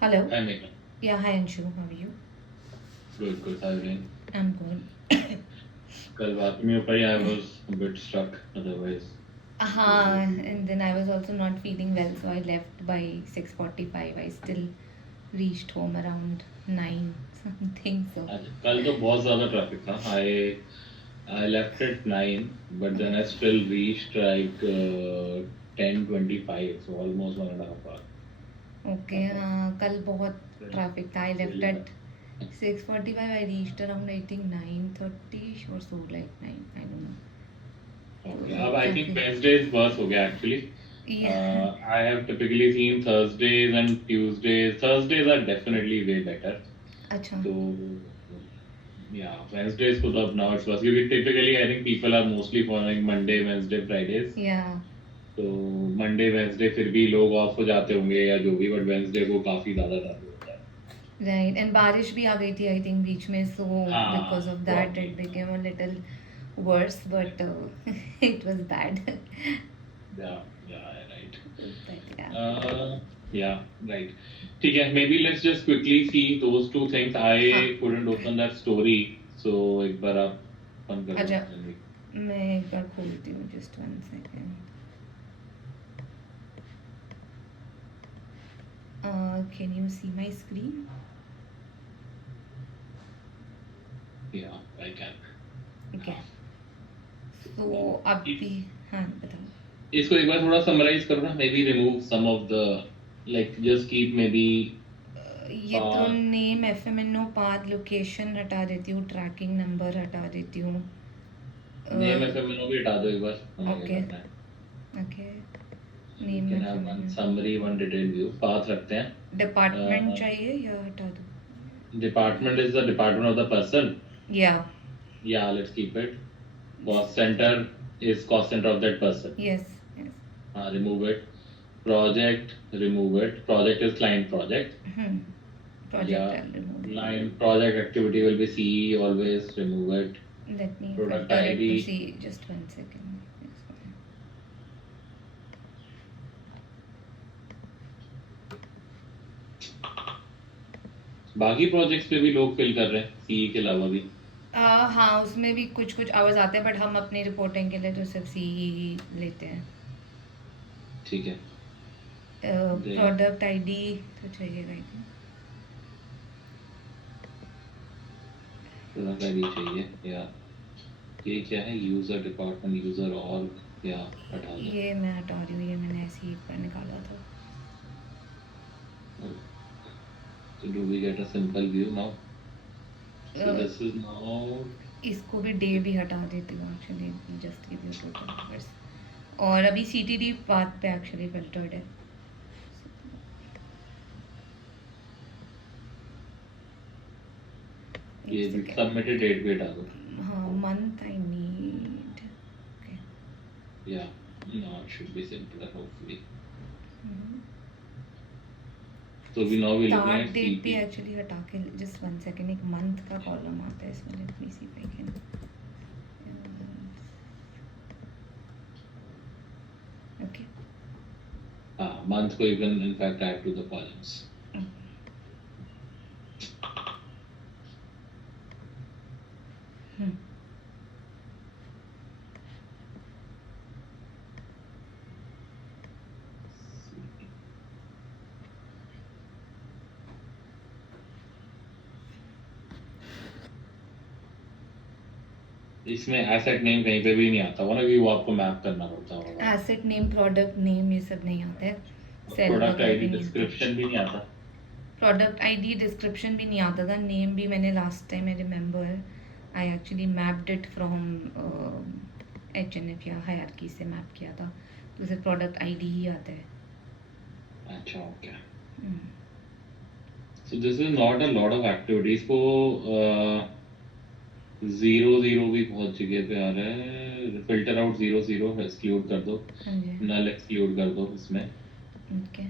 Hello. Hi, Meghna. Yeah, hi Anshu. How are you? Good, good. How are you doing? I'm good. कल बात नहीं हो पाई. I was a bit stuck. Otherwise, we would have. And then I was also not feeling well, so I left by 6:45. I still reached home around 9 something. So अच्छा, कल तो बहुत ज़्यादा traffic था. I left at 9, but then I okay, still reached like 10:25, so almost 1.5 hour. okay. कल बहुत Really, traffic था. I left really bad. at 6:45. I reached around I think 9:30 or so, like 9. I don't know. Okay. तो अब I think काफ़ी Wednesdays worse हो गया actually. yeah. I have typically seen Thursdays and Tuesdays. Thursdays are definitely way better. अच्छा. तो yeah, Wednesdays को तो अब now it's worse क्योंकि typically I think people are mostly following Monday, Wednesday, Fridays. Yeah. तो Monday, Wednesday फिर भी लोग ऑफ हो जाते होंगे या जो भी, बट Wednesday को काफी ज्यादा ट्रैफिक होता है. राइट एंड बारिश भी आ गई थी आई थिंक बीच में सो बिकॉज हाँ, of that probably. It became a little worse but it was bad Yeah, yeah, right. But yeah Yeah, right. ठीक है, maybe let's just quickly see those two things. I हाँ couldn't open that story, so एक बार आप open कर दो. अच्छा मैं एक बार खोलती हूँ just one second can you see my screen Yeah, I can. Okay हाँ. सो अभी हाँ बताओ इसको एक बार थोड़ा समराइज करो ना. May be remove some of the, like just keep may be. ये तो name F M N O path location हटा देती हूँ ट्रैकिंग नंबर हटा देती हूँ नेम एफएमएनओ भी हटा दो एक बार. हमें क्या ओके करना है. Okay we name can if have um one an summary, one detail view. Path रखते डिपार्टमेंट हैं. चाहिए या हटा दूँ department is the department of the person. Yeah yeah let's keep it. Cost centre is cost centre of that person. Yes yes हाँ, remove it. Project, remove it. Project is client project. Yeah project I remove line project activity will be CE always. Remove it. let me Product filter it ID. to see just one second बाकी projects पे भी लोग fill कर रहे हैं CE के अलावा भी. हाँ उसमें भी कुछ कुछ आवर्स आते हैं बट हम अपनी रिपोर्टिंग के लिए तो सिर्फ सी ही लेते हैं ठीक है. देन प्रोडक्ट आईडी तो चाहिए राइट प्रोडक्ट आईडी चाहिए या. ये क्या है, यूजर डिपार्टमेंट, यूजर ऑर्ग या हटा दो. ये मैं हटा रही हूँ ये मैंने ऐसे ही एक बार निकाला था So do we get a simple view now? So a, this is now. इसको भी डे भी हटा देती हूँ actually just give you total numbers और अभी सी टी डी पाथ पे एक्चुअली फिल्टर्ड है एक ये सेकेंड सबमिटेड डेट भी हटा दो. हाँ month I need okay Yeah, now it should be simpler hopefully. So we now we're looking start at date भी CP. एक्चुअली हटा के जस्ट वन सेकेंड एक मंथ का कॉलम आता है इसमें let me see if I can okay Month ko you can in fact add to the columns. इसमें asset name कहीं पे भी नहीं आता होगा ना, कि वो आपको मैप करना पड़ता होगा. एसेट नेम प्रोडक्ट नेम ये सब नहीं आता है सेल प्रोडक्ट वगैरह आईडी भी नहीं आता डिस्क्रिप्शन भी नहीं आता. प्रोडक्ट आईडी डिस्क्रिप्शन भी नहीं आता था नेम भी मैंने last time I remember I actually mapped it from H N F या हायरार्की से मैप किया था तो उसे प्रोडक्ट आईडी ही आता है अच्छा, okay. So this is not a lot of activities को. जीरो जीरो भी बहुत जगह पे आ रहा है. Filter out zero zero exclude कर दो. हाँ जी नल एक्सक्लूड कर दो इसमें. ओके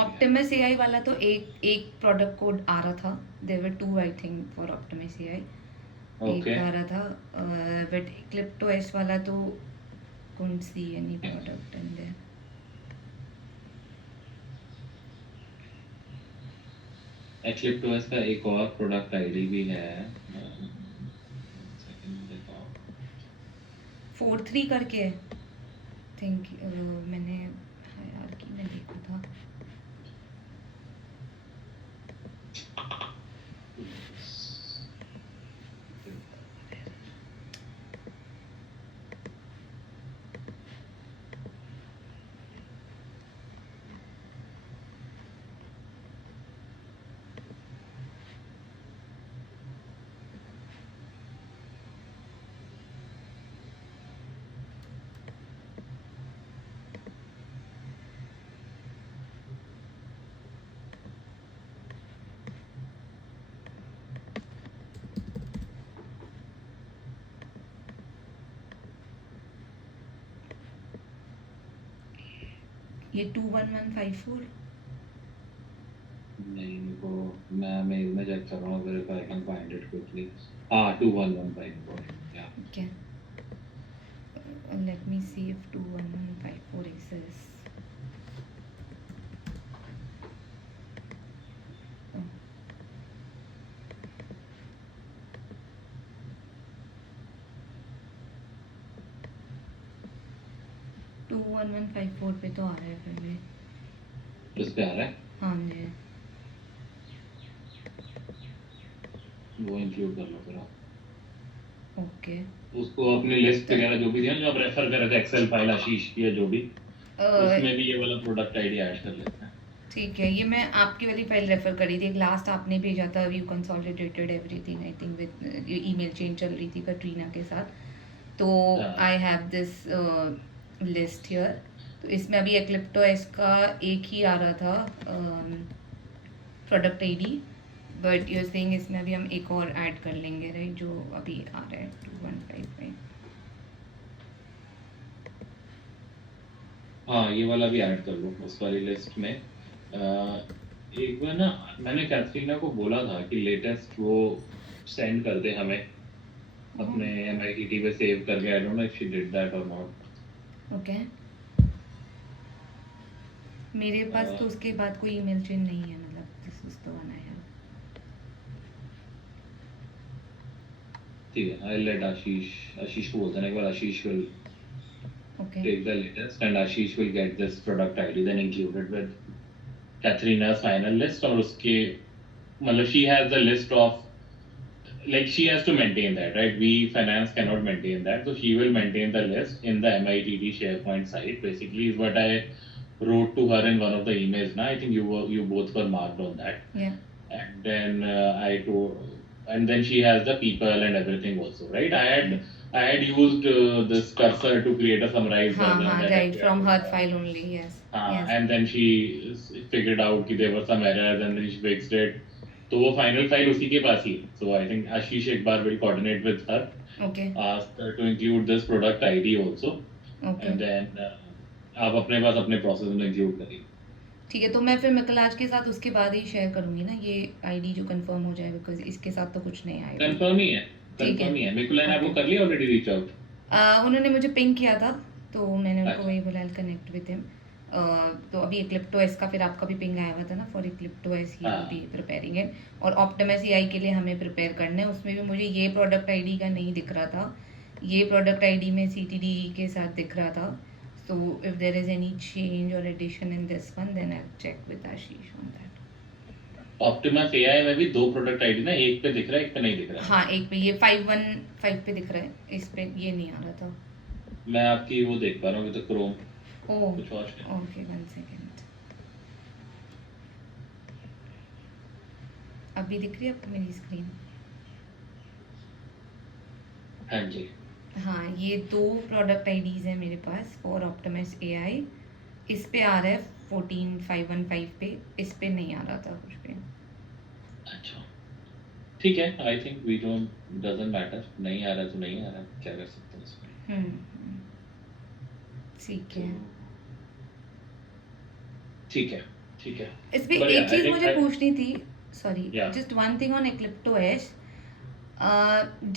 ऑप्टिमस एआई वाला तो एक एक प्रोडक्ट कोड आ रहा था there were two I think for Optimus AI एक ओके. आ रहा था बट क्लिप्टो एस वाला तो couldn't see any product in there. एक्लिप्टोस का एक और प्रोडक्ट आईडी भी है, सेकंड देखो 43 करके है थिंक, मैंने हायरार्की में देखा था. ये 21154. नहीं मेरे को, मैं मेल में चेक कर रहा हूँ अगर I can find it quickly. हाँ 21154 या Okay. Let me see if 21154 exists. Oh. To 1154 पे तो आ रहा है फिर भी. उस पे आ रहा है, हाँ जी. वो इंक्लूड कर लो फिर आप. ओके. उसको अपनी लिस्ट वगैरह जो भी दिया ना, जो आप रेफर कर रहे थे एक्सेल फाइल आशीष की या जो भी, उसमें भी ये वाला प्रोडक्ट आईडी ऐड कर लेते हैं. ठीक है, ये मैं आपकी वाली फाइल रेफर करी थी. एक लास्ट आपने भेजा था, view consolidated everything, I think with email change चल रही थी कटरीना के साथ. तो हाँ. I have this list here. तो इसमें अभी एक्लिप्टो एस का एक ही आ रहा था product ID, but you're saying इसमें अभी हम एक और ऐड कर लेंगे, राइट, जो अभी आ रहा है 2155. हाँ ये वाला भी ऐड कर लो उस वाली लिस्ट में. एक बार ना मैंने कैथरीना को बोला था कि लेटेस्ट वो सेंड कर दे हमें अपने MITT पे सेव करके. आई don't know if she did that और नॉट. ओके. मेरे पास तो उसके बाद कोई ईमेल चेन नहीं है, मतलब this is the one I have. ठीक है, आई लेट आशीष को बोलते हैं एक बार. Ashish will okay. take the latest and Ashish will get this product ID then included with Katharina's final list. और उसके मतलब she has the list of, like she has to maintain that, right? We finance cannot maintain that, so she will maintain the list in the MITT SharePoint site. Basically, is what I wrote to her in one of the emails. Now I think you both were marked on that. Yeah. And then I told, and then she has the people and everything also, right? I had used this cursor to create a summarized version. Right, from her file only, yes. Yes. And then she figured out that there were some errors and then she fixed it. तो वो final file उसी के पास ही. So I think Ashish एक बार will coordinate with her. Okay. Ask her to include this product ID also. Okay. And then आप अपने पास अपने process में include करिए. ठीक है, तो मैं फिर मिकलाज के साथ उसके बाद ही शेयर करूंगी ना ये आईडी जो कंफर्म हो जाए, बिकॉज इसके साथ तो कुछ नहीं आएगा. कंफर्म ही है, ठीक है. कंफर्म ही है. मिकुला ने आपको कर लिया ऑलरेडी रीच आउट? उन्होंने मुझे पिंग किया था, तो मैंने उनको अच्छा. वही बोला आई कनेक्ट विद हिम. तो अभी एक्लिप्टो एस का फिर आपका भी पिंग आया हुआ था ना, फॉर एक्लिप्टो एस he will be preparing it. और ऑप्टिमस एआई के लिए हमें प्रिपेयर करना है. उसमें भी मुझे ये प्रोडक्ट आईडी का नहीं दिख रहा था, ये प्रोडक्ट आईडी में CTD के साथ दिख रहा था. So if there is any change or addition in this one, then I'll check with Ashish on that. Optimus AI में भी दो प्रोडक्ट आईडी ना, एक पे दिख रहा है एक पे नहीं दिख रहा है. हाँ, एक पे ये 515 पे दिख रहा है, इस पे ये नहीं आ रहा था. मैं आपकी वो देख पा रहा हूँ तो क्रोम ओह कुछ और है. Okay, 1 second. अभी दिख रही है आपको मेरी स्क्रीन? हाँ जी. हाँ, ये दो प्रोडक्ट आईडीज हैं मेरे पास फॉर ऑप्टिमस एआई. इस पे आ रहा है 14515 पे, इस पे नहीं आ रहा था कुछ पे. अच्छा ठीक है. I think we don't doesn't matter. नहीं आ रहा तो नहीं आ रहा, क्या कर सकते हैं इसमें. ठीक है. ठीक है ठीक है. इस पे But एक yeah, I चीज think मुझे पूछनी थी, sorry, Yeah. Just one thing on एक्लिप्टो एस.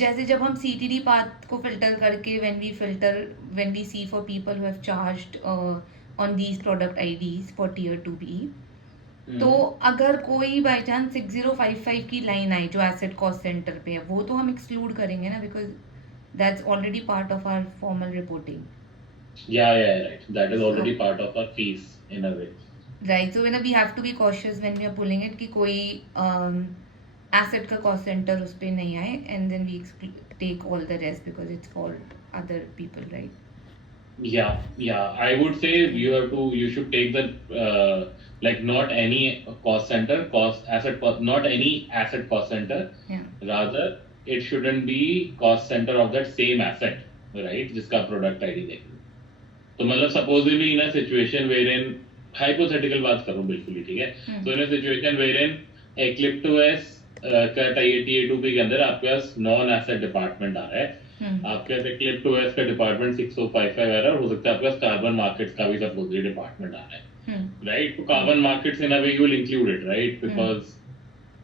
जैसे जब हम CTD पाथ को फिल्टर करके when we see for people who have charged on these product IDs for tier 2B, तो अगर कोई बाई चांस 6055 की लाइन आई जो एसेट कॉस्ट सेंटर पे है, वो तो हम एक्सक्लूड करेंगे ना, because that's already part of our formal reporting. Yeah, right. That is already part of our fees in a way. Right, so we have to be cautious when we are pulling it कि कोई asset का cost centre उस पर नहीं आए, and then we take all the rest because it's for other people, right? Yeah. I would say you should take the like not any not any asset cost center. Yeah. Rather, it shouldn't be cost center of that same asset, right? जिसका product ID देख लो. तो मतलब supposedly in a situation wherein hypothetical बात करूँ बिल्कुल ही, ठीक है? So in a situation wherein Eclipse का TA2B के अंदर आपके पास नॉन एसेट डिपार्टमेंट आ रहा है, आपके पास Eclipse का डिपार्टमेंट 6055 आ रहा है, और हो सकता है आपके पास कार्बन मार्केट्स का भी सपोजली डिपार्टमेंट आ रहा है, राइट? तो carbon markets in a way you will include it, right? Because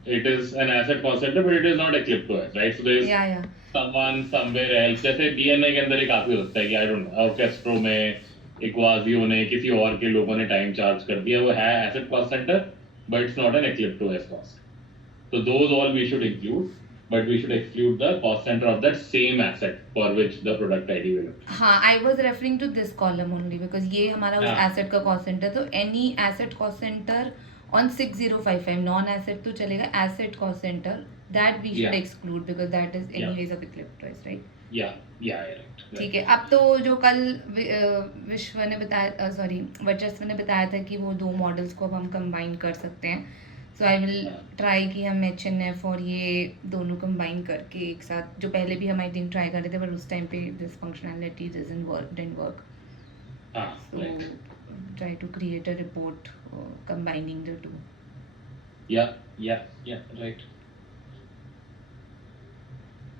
it is an asset cost center, but it is not Eclipse, right? So there is someone somewhere else. जैसे DNA के अंदर एक काफी होता है कि I don't know, ऑर्केस्ट्रो में इक्वाजियो ने किसी और के लोगों ने टाइम चार्ज कर दिया, वो है asset cost center, but it's not an Eclipse cost. So those all we should include, but we should exclude the cost center of that same asset for which the product ID will. हाँ, I was referring to this column only because ये हमारा उस asset का cost center, तो any asset cost center on 6055 non asset तो चलेगा, asset cost center that we should exclude because that is anyways of Eclipse, right? Right. ठीक है. अब तो जो कल विश्व ने बताया, वर्चस्व ने बताया था कि वो दो मॉडल्स को अब हम कंबाइन कर सकते हैं. सो आई विल ट्राई कि हम HNF और ये दोनों कंबाइन करके एक साथ, जो पहले भी हम आई थिंक ट्राई कर रहे थे पर उस टाइम पे this functionality didn't work. So try to create a report combining the two. Right.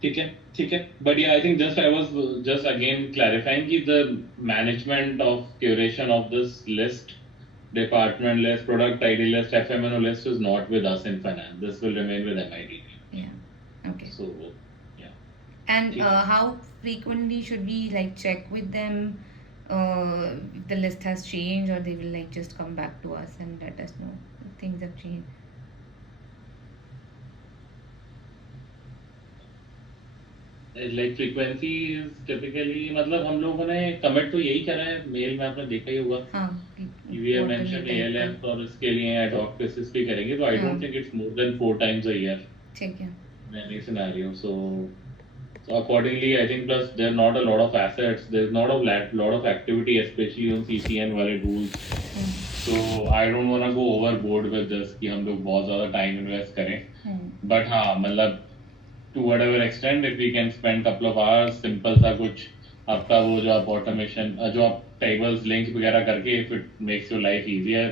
ठीक है. But yeah, I think I was just again clarifying कि the management of curation of this list, department list, product ID list, FMNO list is not with us in finance. This will remain with MID. Yeah. Okay. So, yeah. And how frequently should we like check with them if the list has changed, or they will like just come back to us and let us know if things have changed? Like frequency is typically, मतलब हम लोगों ने commit तो यही करा है, mail में आपने देखा ही होगा. We have mentioned ALM और इसके लिए ad hoc basis भी करेंगे, तो I don't think it's more than 4 times a year. ठीक है. In any scenario, so accordingly, I think plus there are not a lot of assets, there's not a lot of activity, especially on CCN वाले tools. So I don't want to go overboard with this कि हम लोग बहुत ज़्यादा time invest करें. But हाँ, मतलब to whatever extent, if we can spend couple of hours, simple सा कुछ आपका वो जो आप automation, जो आप tables links वगैरह करके, if it makes your life easier,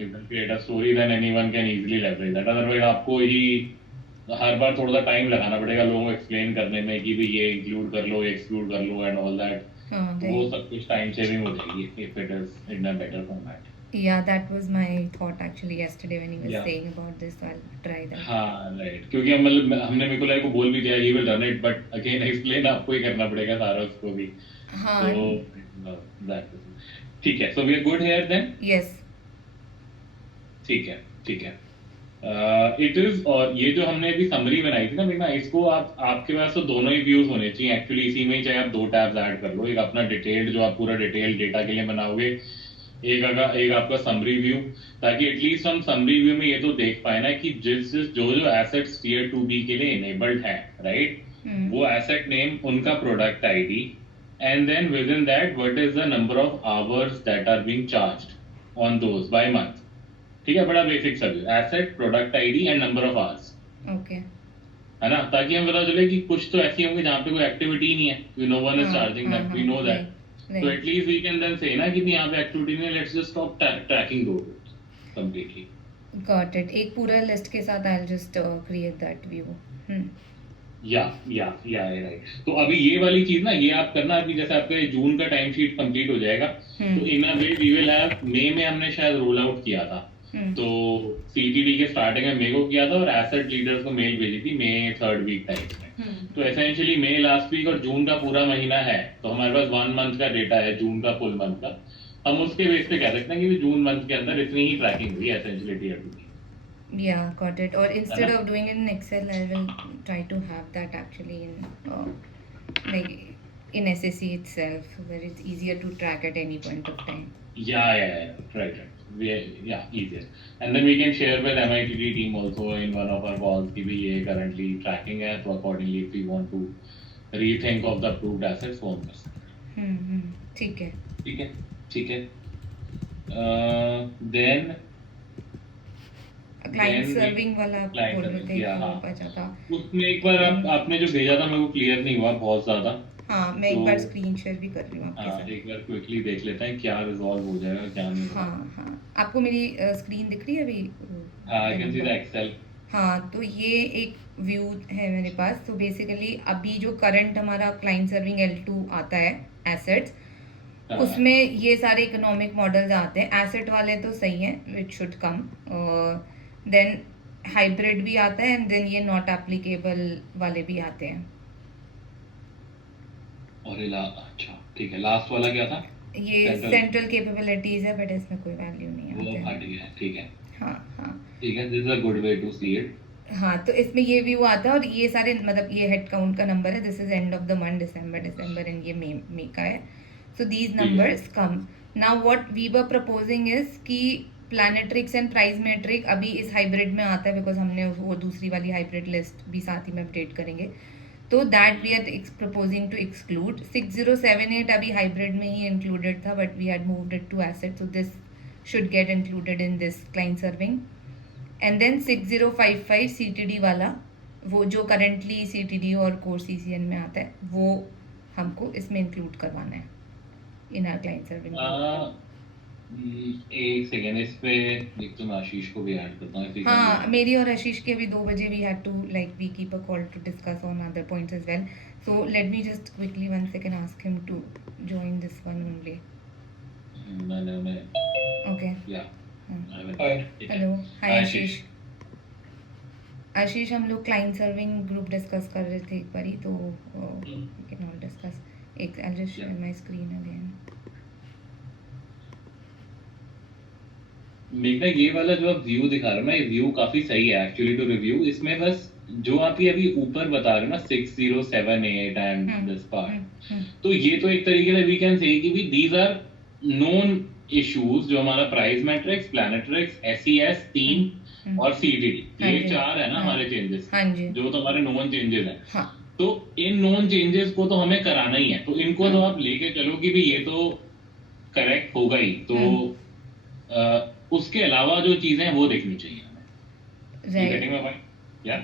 you can create a story, then anyone can easily leverage that. Otherwise आपको ही हर बार थोड़ा सा टाइम लगाना पड़ेगा लोगों को एक्सप्लेन करने में कि भी ये इंक्लूड कर लो, ये एक्सक्लूड कर लो एंड ऑल दैट. वो सब कुछ टाइम सेविंग हो जाएगी if it is in a better format. Yeah, that was my thought actually yesterday when he was saying about this. So I'll try that. हाँ, right. क्योंकि हमने मिकोलाई को बोल भी दिया he will run it, but again explain आपको ही करना पड़ेगा सारा उसको भी. हाँ. So that is ठीक है. So we are good here then? Yes. ठीक है. It is, और ये जो हमने अभी समरी बनाई थी ना मीना, इसको आपके पास तो दोनों ही व्यूज होने चाहिए एक्चुअली. इसी में ही चाहे आप 2 टैब्स ऐड कर लो, एक अपना डिटेल्ड जो आप पूरा डिटेल्ड डेटा के लिए बनाओगे, एक आपका समरी व्यू, ताकि एटलीस्ट हम समरी व्यू में ये तो देख पाए ना कि जो एसेट्स टियर 2B के लिए इनेबल्ड है, राइट, वो एसेट नेम, उनका product ID, and then with in that what is the number of hours that are being charged on those by month. ठीक है, बड़ा बेसिक सब asset, product ID and number of hours. Okay, है ना, ताकि हम पता चले कि कुछ तो ऐसी होंगे जहाँ पे कोई एक्टिविटी नहीं है, no one is charging that, we know that. So at least we can then say ना कि यहाँ पे एक्टिविटी नहीं है, let's just stop tracking those completely. Got it. एक पूरा लिस्ट के साथ I'll just create that view. Right. तो अभी ये वाली चीज ना, ये आप करना, अभी जैसे आपका जून का टाइम शीट कंप्लीट हो जाएगा, तो इन अ वे वी विल हैव, मई में हमने शायद रोल आउट किया था, तो सीटीडी के स्टार्टिंग में मेरे को किया था और एसेट लीडर्स को मेल भेजी थी मई 3rd वीक टाइप में। तो एसेंशियली मई लास्ट वीक और जून का पूरा महीना है, तो हमारे पास 1 मंथ का डेटा है, जून का फुल मंथ का। हम उसके बेस पे कह सकते हैं कि जून मंथ के अंदर इतनी ही ट्रैकिंग हुई एसेंशियली टीयर टू की। Yeah, got it. Or instead ना? of doing it in Excel, I will try to have that actually in like in SSE itself, where it's easier to track at any point of time. Yeah, right. Easier. And then we can share with MITT team also in one of our calls कि भी ये currently tracking है, तो accordingly if we want to rethink of the approved assets वो हम कर सकते हैं। ठीक है। ठीक है। Then क्लाइंट सर्विंग वाला आप बोल रहे थे हाँ। बचा था। उसमें एक बार आपने जो भेजा था मेरे को क्लियर नहीं हुआ बहुत ज्यादा। हाँ, मैं एक बार स्क्रीन शेयर भी कर रही हूँ आपके साथ। एक बार क्विकली देख लेते हैं क्या रिजॉल्व हो जाएगा क्या नहीं होगा। हाँ, आपको मेरी स्क्रीन दिख रही है अभी? I can see the Excel. हाँ, तो ये एक व्यू है मेरे पास। तो बेसिकली अभी जो करंट हमारा क्लाइंट सर्विंग L2 आता है एसेट्स, उसमें ये सारे इकोनॉमिक मॉडल्स आते हैं। एसेट वाले तो सही हैं, which should come. Then hybrid भी आता है, एंड देन ये नॉट एप्लीकेबल वाले भी आते हैं। और अच्छा ठीक है, लास्ट वाला क्या था? ये सेंट्रल कैपेबिलिटीज है, बट इसमें कोई वैल्यू नहीं है। वो हट गया, ठीक है। हाँ ठीक है, this is a good way to see it. हाँ, तो इसमें ये व्यू आता है और ये सारे मतलब ये हेड काउंट का नंबर है। This is end of the month December and ये मई का है। So these numbers come. Now what we were proposing is कि प्लैनेट्रिक्स एंड प्राइस मेट्रिक अभी इस हाइब्रिड में आता है, बिकॉज हमने वो दूसरी वाली हाइब्रिड लिस्ट भी साथ ही में अपडेट करेंगे। तो that we are proposing to exclude. 6078 अभी हाइब्रिड में ही इंक्लूडेड था, but we had moved it to asset, so this should get included in this client serving. And then 6055 CTD वाला, वो जो करंटली CTD और कोर CCN में आता है, वो हमको इसमें इंक्लूड करवाना है इन आवर क्लाइंट सर्विंग। एक सेकेंड, इस पे एक तो मैं आशीष को भी ऐड करता हूँ। हाँ, मेरी और आशीष के अभी 2 बजे we had to like we keep a call to discuss on other points as well. So let me just quickly 1 second ask him to join this one only. मैंने okay, yeah hello, hi Ashish. Ashish, हम लोग client serving group discuss कर रहे थे एक बारी, तो we can all discuss. एक I just share my screen again. मेरा ये वाला जो आप व्यू दिखा रहे हो ना, ये व्यू काफी सही है एक्चुअली टू रिव्यू। इसमें बस जो आप ये अभी ऊपर बता रहे हो ना 6078 एंड दिस पार्ट, तो ये तो एक तरीके से वी कैन से कि भी दीज आर नोन इश्यूज। जो हमारा प्राइस मैट्रिक्स, प्लैनेट्रिक्स, SES 3 और CTD, ये 4 है ना हमारे चेंजेस, जो तो हमारे नोन चेंजेस हैं। तो इन नोन चेंजेस को तो हमें कराना ही है, तो इनको तो आप लेके चलो कि भी ये तो करेक्ट होगा ही। तो उसके अलावा जो चीजें हैं वो देखनी चाहिए हमें।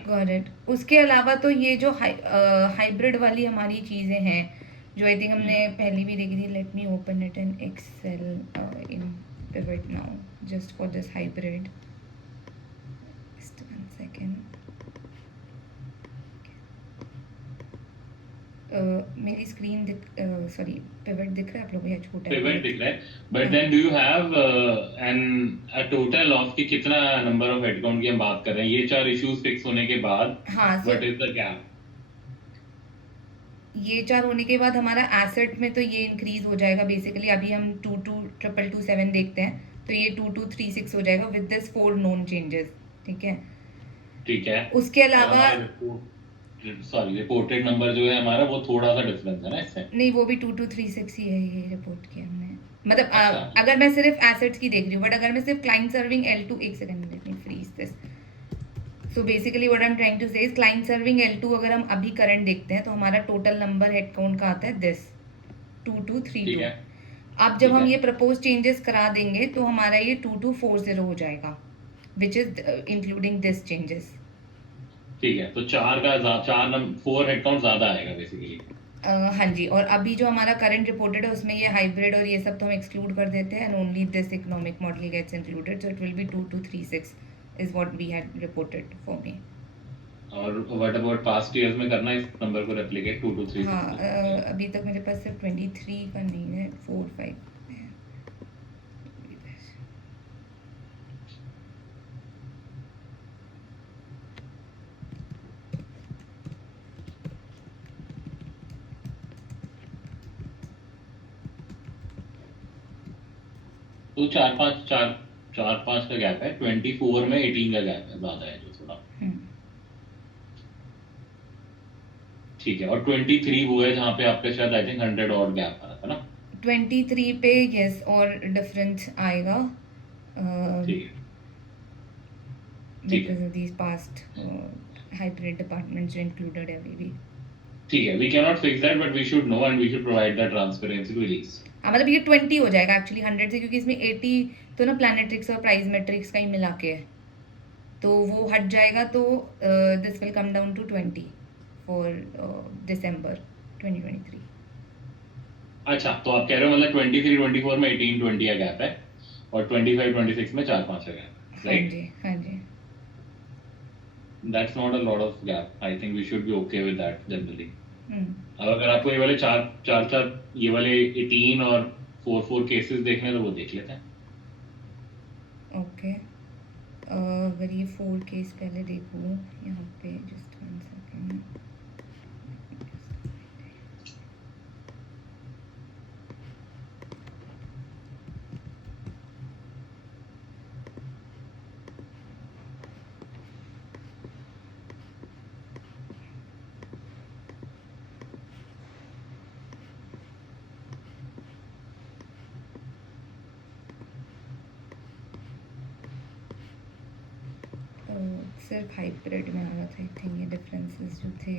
Got it. उसके अलावा तो ये जो हाइब्रिड वाली हमारी चीजें हैं, जो आई थिंक हमने पहले भी देखी थी। Let me open it in Excel in pivot now just for this hybrid. Just 1 second. मेरी स्क्रीन सॉरी पिवट दिख रहा है आप लोगों को? या छोटा पिवट दिख रहा है, but then do you have a total of कि कितना नंबर ऑफ हेडकाउंट की हम बात कर रहे हैं? ये 4 इश्यूज फिक्स होने के बाद व्हाट इज द गैप? ये 4 होने के बाद हमारा एसेट में तो ये इंक्रीज हो जाएगा। बेसिकली अभी हम 222227 देखते हैं, तो ये 2236 हो जाएगा विद दिस 4 नोन चेंजेस। ठीक है। उसके अलावा सॉरी, रिपोर्टेड नंबर जो है हमारा वो थोड़ा सा डिफरेंस है ना इससे? नहीं, वो भी 2236 ही है, ये रिपोर्ट किया हमने। मतलब अगर मैं सिर्फ एसेट्स की देख रही हूँ, बट अगर मैं सिर्फ क्लाइंट सर्विंग L2, एक second let me freeze this. So basically what I am trying to say is client serving L2 अगर हम अभी करंट देखते हैं, तो हमारा टोटल नंबर हेड काउंट का आता है दिस 2232। अब जब हम ये प्रपोज चेंजेस करा देंगे, तो हमारा ये 2240 हो जाएगा, which is including this changes. ठीक है, तो 4 हेडकाउंट ज्यादा आएगा बेसिकली। हाँ जी। और अभी जो हमारा करंट रिपोर्टेड है उसमें ये हाइब्रिड और ये सब तो हम एक्सक्लूड कर देते हैं, and only this economic model gets included, so it will be 2236 is what we had reported for me. और व्हाट अबाउट पास्ट ईयर्स में करना इस नंबर को रेप्लिकेट 2236? हाँ, अभी तक मेरे पास सिर्फ 23 का नहीं है, 4 5 है। तो चार पाँच का गैप है, 24 में 18 का गैप है, ज्यादा है जो थोड़ा। ठीक है, और 23 वो है जहाँ पे आपका शायद आई थिंक 100 और गैप आ रहा था ना। 23 पे यस और डिफरेंस आएगा ठीक है, ठीक है, because of these past hybrid departments included every week. ठीक है। We can not fix that but we should know and we should provide that transparency to release. हाँ मतलब ये 20 हो जाएगा एक्चुअली 100 से, क्योंकि इसमें 80 तो ना प्लानेट्रिक्स और प्राइज मेट्रिक्स का ही मिला के है, तो वो हट जाएगा, तो this will come down to 20 for December 2023। अच्छा, तो आप कह रहे हो मतलब 23 24 में 18 20 का गैप है और 25 26 में 4 5 का गैप है, हाँ राइट? जी हाँ जी। That's not a lot of gap. I think we should be okay with that generally. हम्म, अब अगर आपको ये वाले चार ये वाले 18 और 4 केसेस देखने हैं तो वो देख लेते हैं। ओके। अगर ये 4 केस पहले देखूँ यहाँ पे, जस्ट 1 सेकेंड। सिर्फ हाइब्रिड में आ रहा था आई थिंक ये डिफरेंसेस जो थे।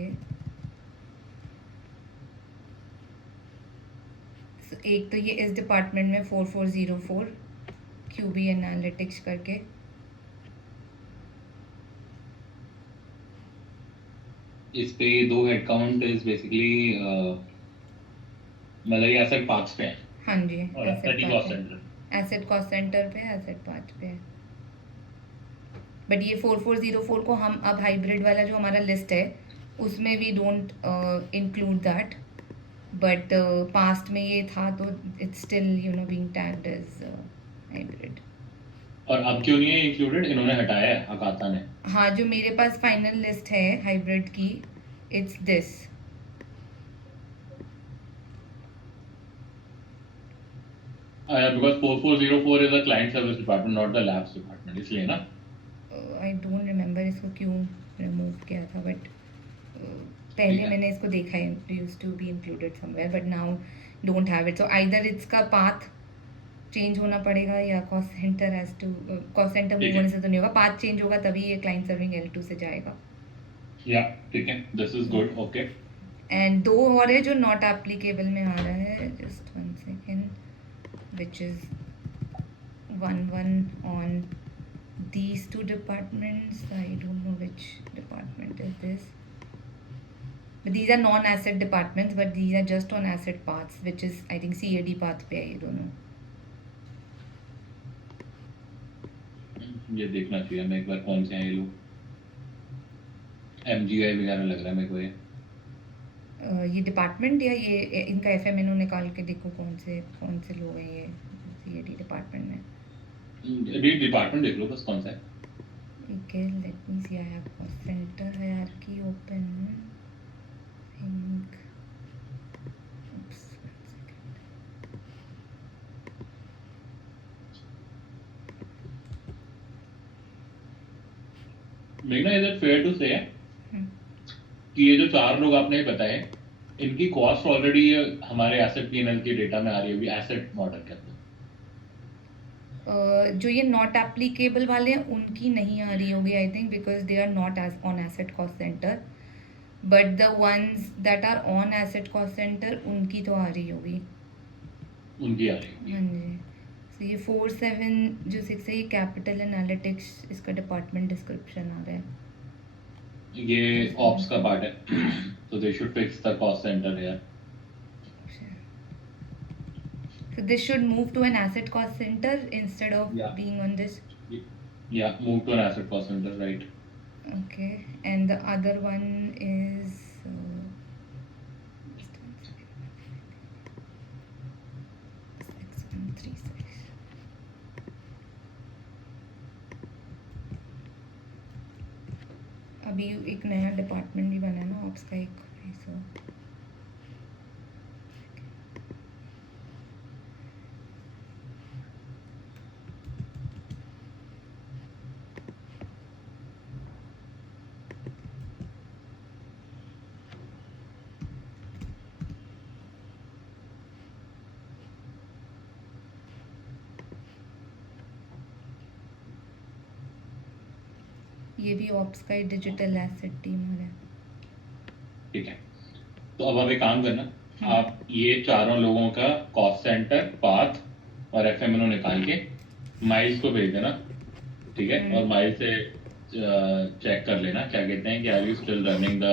So, एक तो ये इस डिपार्टमेंट में 4404 क्यूबी एनालिटिक्स करके, इस पे 2 हेड काउंट इज बेसिकली मतलब ये एसेट पार्ट्स पे है हाँ जी और एसेट एसेट पाथ कॉस्ट पे, सेंटर। एसेट कॉस्ट सेंटर पे, एसेट पाथ पे। बट ये 4404 को हम अब हाइब्रिड वाला जो हमारा लिस्ट है उसमें we don't include that, but past में ये था तो it's still you know being tagged as hybrid. और अब क्यों नहीं है इंक्लूडेड? इन्होंने हटाया है अकाता ने। हाँ जो मेरे पास फाइनल लिस्ट है हाइब्रिड की, it's this. Because 4404 is a client service department not the labs department, इसलिए ना। आई डोंट रिमेम्बर इसको क्यों रिमूव किया था, बट ठीक पहले है, मैंने इसको देखा है, used to be included somewhere but now don't have it. So either इसका पाथ चेंज होना पड़ेगा या cost centre has to, cost centre ठीक मूव है, होने से तो नहीं होगा, पाथ चेंज होगा तभी ये क्लाइंट सर्विंग L2 से जाएगा। या ठीक है, this is good, okay. And दो और है जो नॉट एप्लीकेबल में आ रहा है, just 1 second, which is 1 on these two departments. I don't know which department is this, but these are non-asset departments, but these are just on asset paths, which is I think CAD path पे है ये दोनों। ये देखना चाहिए हमें एक बार कौन से हैं ये लोग। MGI वगैरह लग रहा है मेरे को ये। ये डिपार्टमेंट या ये इनका FMNO निकाल के देखो कौन से लोग हैं ये CAD डिपार्टमेंट में। डिपार्टमेंट देख लो बस कौन सा है। Okay, let me see. I have cost center hierarchy open. Think. Oops, 1 second. मेघना, इज इट फेयर टू से Hmm. कि ये जो 4 लोग आपने बताए इनकी कॉस्ट ऑलरेडी हमारे एसेट P&L की डेटा में आ रही होगी एसेट मॉडल के अंदर? जो ये नॉट एप्लीकेबल वाले हैं उनकी नहीं आ रही होगी I think, because they are not as on asset cost centre, but the ones that are on asset cost centre उनकी तो आ रही होगी। उनकी आ रही होगी। हाँ जी। तो ये 47 जो 6 है ये कैपिटल एनालिटिक्स, इसका डिपार्टमेंट डिस्क्रिप्शन आ रहा है। ये ऑप्स का पार्ट है तो they should fix the cost centre here. So this should move to an asset cost center instead of Yeah. being on this. Yeah, move to an asset cost center, right? Okay, and the other one is just 1 second. 6136. अभी एक नया department भी बना है ना ops का एक, सो ये भी ऑप्स का डिजिटल एसेट टीम है। ठीक है, तो अब आप एक काम करना, आप ये चारों लोगों का कॉस्ट सेंटर, पाथ और एफएमएनओ निकाल के माइल्स को भेज देना, ठीक है। और माइल से चेक कर लेना, क्या कहते हैं कि are you still running the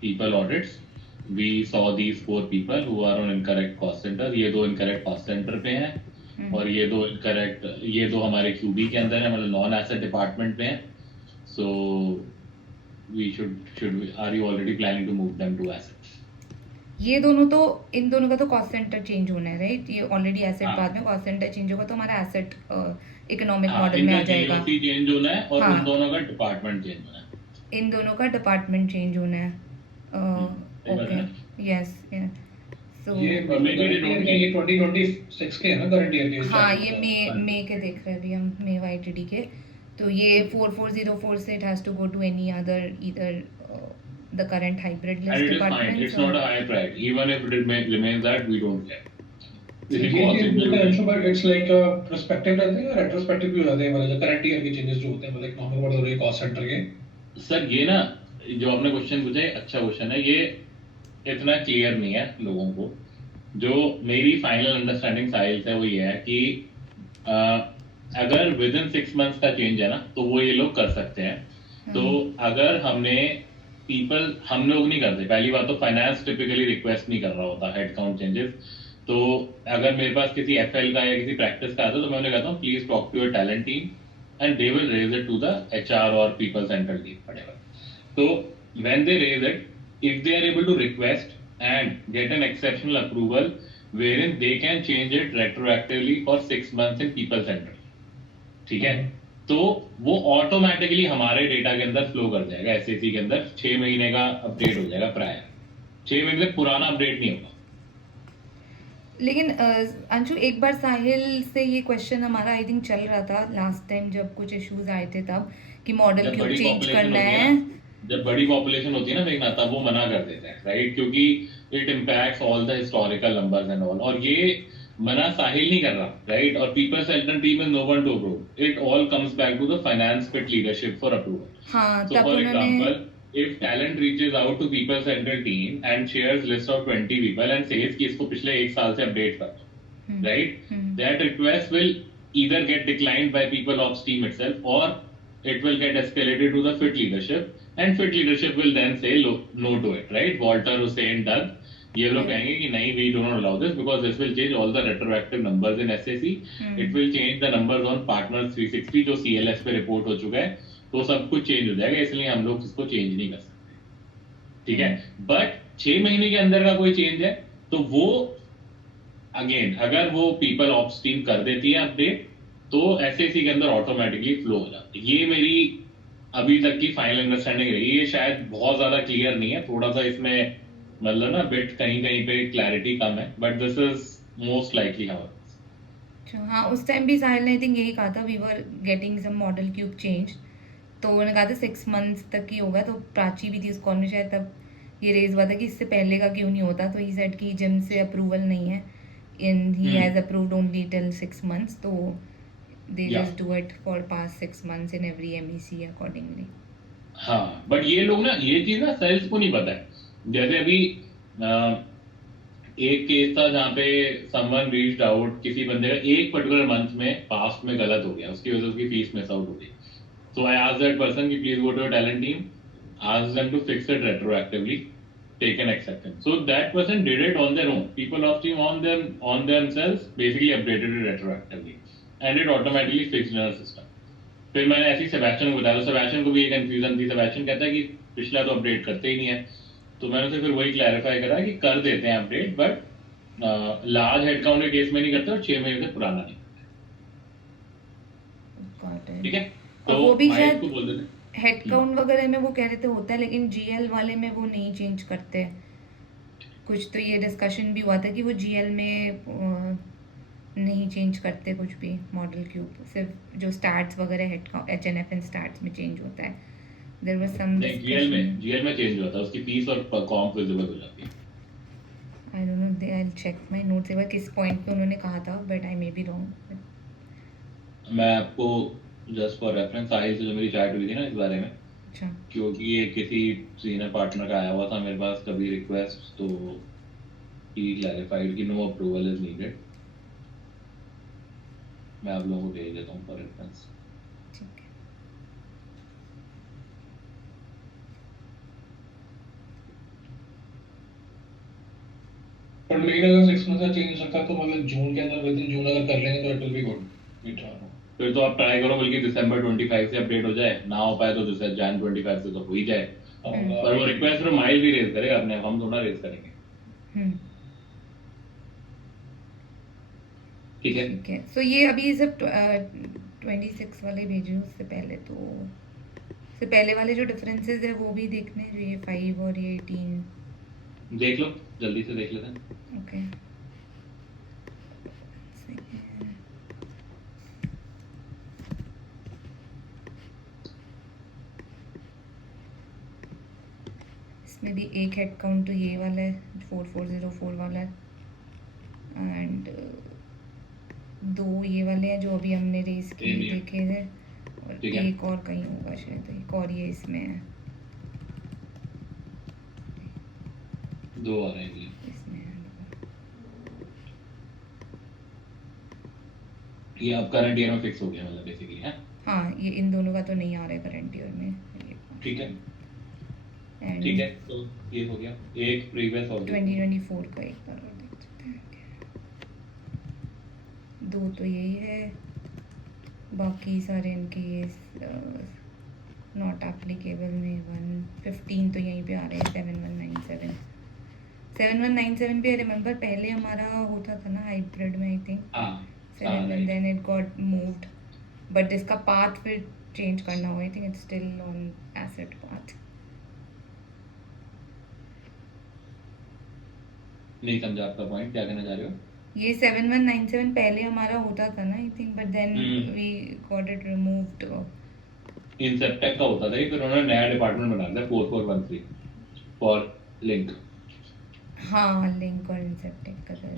people audits. We saw these 4 people who are on incorrect cost center. ये 2 incorrect cost center पे हैं और ये 2 incorrect, ये 2 हमारे QB के अंदर है, मतलब नॉन एसेट डिपार्टमेंट में है. So we should are you already planning to move them to assets? ये दोनों तो, इन दोनों का तो कॉस्ट सेंटर चेंज होना है, राइट? ये ऑलरेडी एसेट, हाँ. बाद में कॉस्ट सेंटर चेंज होगा तो हमारा एसेट इकोनॉमिक हाँ, मॉडल में आ इनका जाएगा। GOC चेंज होना है और हाँ. उन दोनों का डिपार्टमेंट चेंज होना है. इन दोनों का डिपार्टमेंट चेंज होना है। सही बात ओके, है ना? यस, सो ये maybe they don't ये 2026 के है ना करंट ईयर के? हाँ, ये मई के देख रहे हैं अभी हम, मई YTD के। तो ये 4404 से it has to go to any other, either the current hybrid list And it is fine. department. It's not a high priority. Even if it remains that, we don't care. If it ये was in the- Anshu भाई, it's like prospective रहते हैं या retrospective भी रहते हैं, मतलब जो करंट ईयर के चेंजेस जो होते हैं, मतलब इकोनॉमिक मॉडल और कॉस्ट सेंटर के? सर ये ना, जो आपने क्वेश्चन पूछा है अच्छा क्वेश्चन है, ये इतना क्लियर नहीं है लोगों को। जो मेरी फाइनल अंडरस्टैंडिंग साहिल से वो ये है कि अगर विद इन 6 मंथ्स का चेंज है ना, तो वो ये लोग कर सकते हैं। तो अगर हम लोग नहीं करते, पहली बात तो फाइनेंस टिपिकली रिक्वेस्ट नहीं कर रहा होता हेड काउंट चेंजेस। तो अगर मेरे पास किसी एफएल का या किसी प्रैक्टिस का आता है तो मैं उन्हें कहता हूँ please talk to your talent team and they will raise it to the HR और पीपल सेंट्रल टीम, व्हाटएवर। तो when they raise it, if they are able to request and get an exceptional approval wherein they can change it retroactively for 6 months in people center, ठीक है, तो वो automatically हमारे data के अंदर flow कर जाएगा, SAC के अंदर 6 महीने का अपडेट हो जाएगा प्रायर, 6 महीने से पुराना अपडेट नहीं होगा। लेकिन अंशु, एक बार साहिल से ये क्वेश्चन हमारा आई थिंक चल रहा था लास्ट टाइम जब कुछ इश्यूज आए थे तब, कि मॉडल क्यों चेंज करना है। जब बड़ी पॉपुलेशन होती है ना मेघना, तब वो मना कर देते हैं, राइट? क्योंकि it impacts all the historical numbers and all, और ये मना साहिल नहीं कर रहा, राइट? और people central team is no one to approve it, all comes back to the finance fit leadership for approval. हाँ, सो तब फॉर उन्होंने example, if talent reaches out to people central team and shares list of 20 people and says कि इसको पिछले 1 साल से update कर दो, right? That request will either get declined by people ops team itself or it will get escalated to the fit leadership and fit leadership will then say no to it, right? Walter, Hussein, Doug, ये लोग कहेंगे कि नहीं, we do not allow this because this will change all the retroactive numbers in SAC. It will change the numbers on Partners 360 जो CLS पे report हो चुका है, तो सब कुछ चेंज हो जाएगा, इसलिए हम लोग इसको चेंज नहीं कर सकते, ठीक है? बट 6 महीने के अंदर का कोई चेंज है तो वो अगेन, अगर वो पीपल ऑप्स टीम कर देती है अपडेट, तो SAC के अंदर ऑटोमेटिकली फ्लो हो जाती है। ये मेरी अभी तक की फाइनल अंडरस्टैंडिंग रही। ये शायद बहुत ज्यादा क्लियर नहीं है, थोड़ा सा इसमें मतलब ना बिट कहीं कहीं पे क्लैरिटी कम है, but this is most likely how it is. हाँ, उस टाइम भी साहिल ने आई थिंक यही कहा था, we were getting some model cube change, तो उन्होंने कहा था 6 मंथ्स तक ही होगा। तो प्राची भी थी उस कॉल में, शायद तब ये रेज हुआ था कि इससे पहले का क्यों नहीं होता। तो ही सेड कि जिम से अप्रूवल नहीं है and he has approved only till 6 months, so they just do it for past 6 months in every MEC accordingly. हाँ, बट ये लोग ना, ये चीज ना सेल्स को नहीं पता है। जैसे अभी एक केस था जहाँ पे समवन रीच्ड आउट, किसी बंदे का एक पर्टिकुलर मंथ में पास्ट में गलत हो गया, उसकी वजह से उसकी फीस मिस आउट हो गई। So I asked that person कि please go to your talent team, ask them to fix it retroactively, take an exception. So that person did it on their own. People of team on themselves basically updated it retroactively, and it automatically fixed in our system. फिर मैंने ऐसी Sebastian को बताया, तो Sebastian को भी ये confusion थी। सेबेस्टियन कहता है कि पिछला तो अपडेट करते ही नहीं है, तो मैंने उसे फिर वही क्लैरिफाई करा कि कर देते हैं अपडेट, बट लार्ज हेडकाउंट के केस में नहीं करते और 6 महीने से पुराना नहीं करते, ठीक है? तो वो भी शायद को बोल देते हैं हेड काउंट वगैरह में वो कह रहे थे होता है, लेकिन GL वाले में वो नहीं चेंज करते कुछ। तो ये डिस्कशन भी हुआ था कि वो GL में नहीं चेंज करते कुछ भी मॉडल क्यूब, सिर्फ जो स्टैट्स वगैरह head count HNF and stats में चेंज होता है। देयर वाज सम GL में चेंज होता है, उसकी फीस और कॉम्प विजिबल हो जाती है। I don't know, I will check my notes एक बार किस पॉइंट पे उन्होंने कहा था, but I may be wrong. मैं आपको जस्ट फॉर रेफरेंस साहिल से जो मेरी चैट हुई थी ना इस बारे में, अच्छा क्योंकि ये किसी सीनियर पार्टनर का आया हुआ था मेरे पास कभी रिक्वेस्ट, तो ही क्लैरिफाइड कि नो अप्रूवल इज नीडेड। मैं आप लोगों को भेज देता हूँ फॉर रेफरेंस। ठीक है। पर लेकिन अगर 6 मंथ का चेंज हो सकता है तो मतलब जून के अंदर, विद इन जून अगर कर लेंगे तो इट विल बी गुड। फिर तो आप ट्राई करो बल्कि दिसंबर 25 से अपडेट हो जाए, ना हो पाए तो जैन 25 से तो हो ही जाए। पर वो रिक्वेस्ट फिर माइल भी रेज करेगा अपने, हम थोड़ा रेज करेंगे। हम्म ठीक है। ठीक है। सो ये अभी सिर्फ 26 वाले भेजे हूँ, उससे पहले तो उससे पहले वाले जो डिफरेंसेस है वो भी देखने हैं, जो ये 5 और ये 18। देख लो, जल्दी से देख लेते हैं। ओके इसमें भी एक हेड काउंट तो ये वाला है 4404 वाला है, एंड दो ये वाले हैं जो अभी हमने रेस किए ये देखे थे, और ठीक है। एक और कहीं होगा शायद, एक और ये इसमें है, दो आ रहे हैं ये। इसमें है। ये अब करंट ईयर में फिक्स हो गया मतलब बेसिकली है। हाँ ये इन दोनों का तो नहीं आ रहा है करंट ईयर में, ठीक है एंड ठीक है, तो ये हो गया एक प्रीवियस और 2024 का एक बार और देख सकते हैं। दो तो यही है, बाकी सारे इनके ये नॉट एप्लीकेबल में 115 तो यहीं पे आ रहे हैं। 7197 पे रिमेंबर पहले हमारा होता था ना हाइब्रिड में, आई थिंक हाँ 7 and then it got moved, but इसका पाथ फिर चेंज करना हुआ, I think it's still on asset path. नहीं समझा आपका पॉइंट, क्या कहना चाह रहे हो? ये 7197 पहले हमारा होता था ना I think, but then hmm. We got it removed. इंसेप्टेक का होता था ये, फिर उन्होंने नया डिपार्टमेंट बना दिया 4413 फॉर लिंक। हाँ लिंक और इंसेप्टेक का था।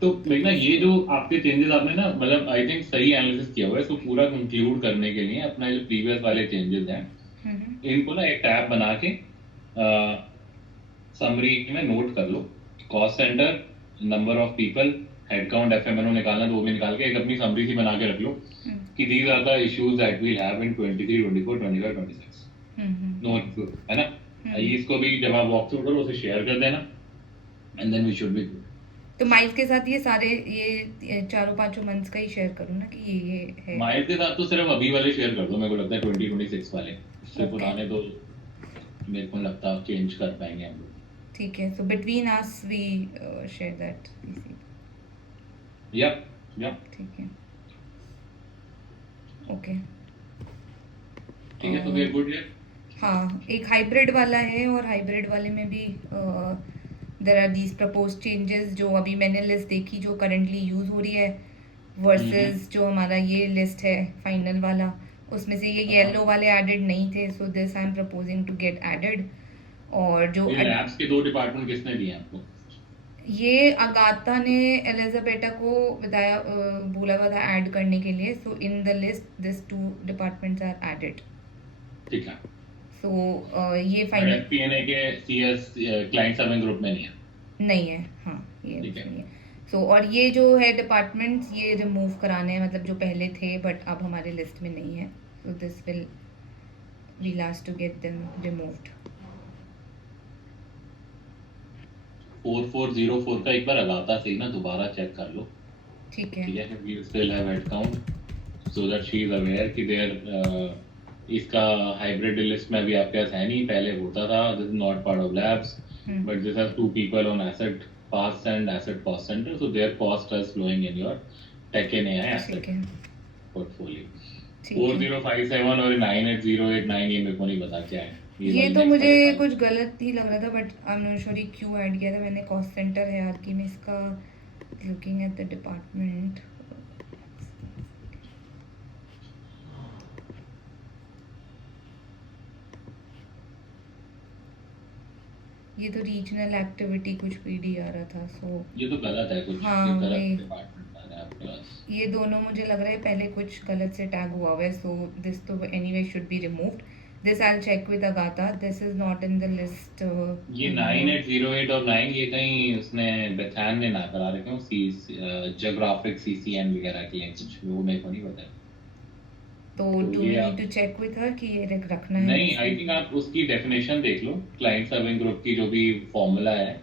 तो देखना ये जो आपके चेंजेस आपने ना मतलब आई थिंक सही एनालिसिस किया हुआ है, इसको पूरा कंक्लूड करने के लिए अपना जो प्रीवियस वाले चेंजेस हैं इनको ना एक टैब बना के समरी में नोट कर लो। Cost centre, number of people, headcount, FMNO निकालना तो वो भी निकाल के एक अपनी समरी सी बना के रख लो कि these are the issues that we have in 23, 24, 25, 26। No है ना? इसको भी जब आप वॉक थ्रू करो उसे शेयर कर देना and then we should be good. तो माइल्स के साथ ये सारे ये चारों पांचों मंथ्स का ही शेयर करूँ ना कि ये है? माइल्स के साथ तो सिर्फ अभी वाले शेयर कर दो, मेरे को लगता है 2026 वाले, इससे पुराने तो मेरे को लगता है चेंज कर पाएंगे हम लोग। ठीक है, so between us we share that yup yup ठीक है ओके ठीक है, तो वी आर गुड हियर। हाँ एक हाइब्रिड वाला है, और हाइब्रिड वाले में भी there are these propose changes जो अभी मैंने लिस्ट देखी जो करंटली यूज हो रही है, वर्सेस जो हमारा ये लिस्ट है फाइनल वाला, उसमें से ये येलो वाले एडेड नहीं थे, so this I am proposing to get added. और जो ये लैब्स के 2 डिपार्टमेंट किसने दिए आपको? ये अगाथा ने एलिजाबेटा को बताया, बोला हुआ था ऐड करने के लिए, so in the list this 2 departments are added. ठीक है, सो ये फाइनल एफपीएनए के सीएस क्लाइंट सर्विंग ग्रुप में नहीं है। नहीं है, हाँ ये ठीक है। उसमें है। सो और ये जो है डिपार्टमेंट्स ये रिमूव कराने हैं, मतलब जो पहले थे बट अब हमारे लिस्ट में नहीं है, so this will we last to get them removed. 4404 का एक बार अगाथा से ही ना दोबारा चेक कर लो। ठीक है ठीक है, we still have head count so that she is aware कि देयर इसका हाइब्रिड लिस्ट में भी आपके पास है नहीं, पहले होता था, this is not part of labs but this has 2 people on asset pass and asset cost centre, so their cost is flowing in your tech and AI asset ठीक है पोर्टफोलियो। ठीक है 4057 और 98089 ये मेरे को नहीं पता क्या है। ये वाले तो next मुझे वाले कुछ गलत ही लग रहा था, but I am not sure क्यों ऐड किया था मैंने कॉस्ट सेंटर हायरार्की में इसका, लुकिंग एट द डिपार्टमेंट। ये तो रीजनल एक्टिविटी कुछ पीडी आ रहा था, सो ये तो गलत है कुछ, हाँ, ये गलत वही। डिपार्टमेंट आ रहा है आपके पास? ये दोनों मुझे लग रहा है पहले कुछ गलत से टैग हुआ है, सो दिस तो anyway should be removed. This I will check with Agatha. This is not in the list ये एनीमोर. 9808 और 9 ये कहीं उसने बेथान ने ना करा रखे हो सी जियोग्राफिक सीसीएन वगैरह के लिए कुछ, वो मेरे को नहीं पता. तो तो डू ये नीड आप टू चेक विद हर कि ये रखना है नहीं, list आई में? थिंक आप उसकी डेफिनेशन देख लो, क्लाइंट सर्विंग ग्रुप की जो भी फॉर्मूला है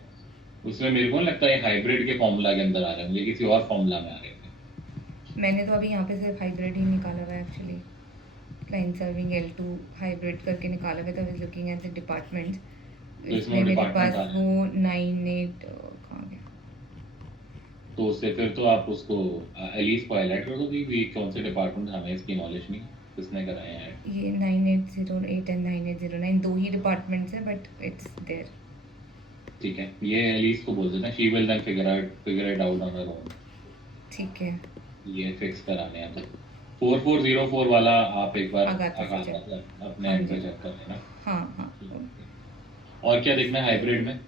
उसमें मेरे को नहीं लगता है हाइब्रिड के फॉर्मूला के अंदर आ रहे होंगे, किसी और फॉर्मूला में आ रहे होंगे. मैंने तो अभी यहाँ पे सिर्फ हाइब्रिड ही निकाला हुआ है actually. Client serving L2 hybrid करके निकाला हुआ था. I was looking at the departments. तो इसमें इसमें मेरे डिपार्टमेंट पास आ रहे वो हैं, 98 कहाँ गया. तो उससे फिर तो आप उसको एटलीस्ट को हाईलाइट कर दो कि कौन से डिपार्टमेंट, हमें इसकी नॉलेज नहीं, किसने कराया है. ये 9808 एंड 9809 दो ही डिपार्टमेंट्स है, बट इट्स देयर. ठीक है, ये एलिस को बोल देते हैं, she will then figure it out on her own. ठीक है. ये फिक्स कराने हैं तो 4404 वाला आप एक बार आगाथा से check. अपने हाँ एंड पे जी. चेक कर लेना. हाँ हाँ. और क्या देखना है हाइब्रिड में?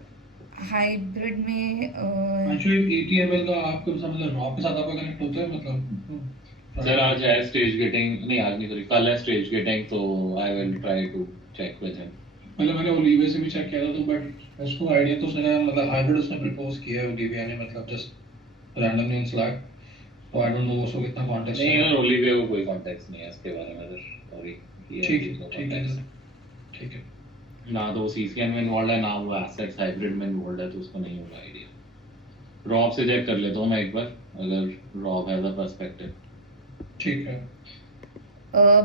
हाइब्रिड में एक्चुअली ATML का आपको मतलब रॉ के साथ आपका कनेक्ट होता है मतलब सर आज है स्टेज गेटिंग, नहीं आज नहीं, सॉरी कल है स्टेज गेटिंग, तो I will try to check with him. मतलब मैंने ओलिविया से भी चेक किया था तो बट उसको आइडिया तो उसने मतलब हाइब्रिड उसने प्रपोज किया है ओलिविया ने, मतलब जस्ट रैंडमली इन स्लैक. तो आई डोंट नो उसको कितना कॉन्टेक्स्ट नहीं है. यार, ओलिविया को कोई कॉन्टेक्स्ट नहीं है इसके बारे में सर, सॉरी. ठीक है ठीक है. ना तो सीसीएन में इन्वॉल्व है, ना वो एसेट्स हाइब्रिड में इन्वॉल्व है, तो उसको नहीं होगा आइडिया. रॉब से चेक कर लेता हूँ मैं एक बार, अगर रॉब हैज अ पर्सपेक्टिव. ठीक है.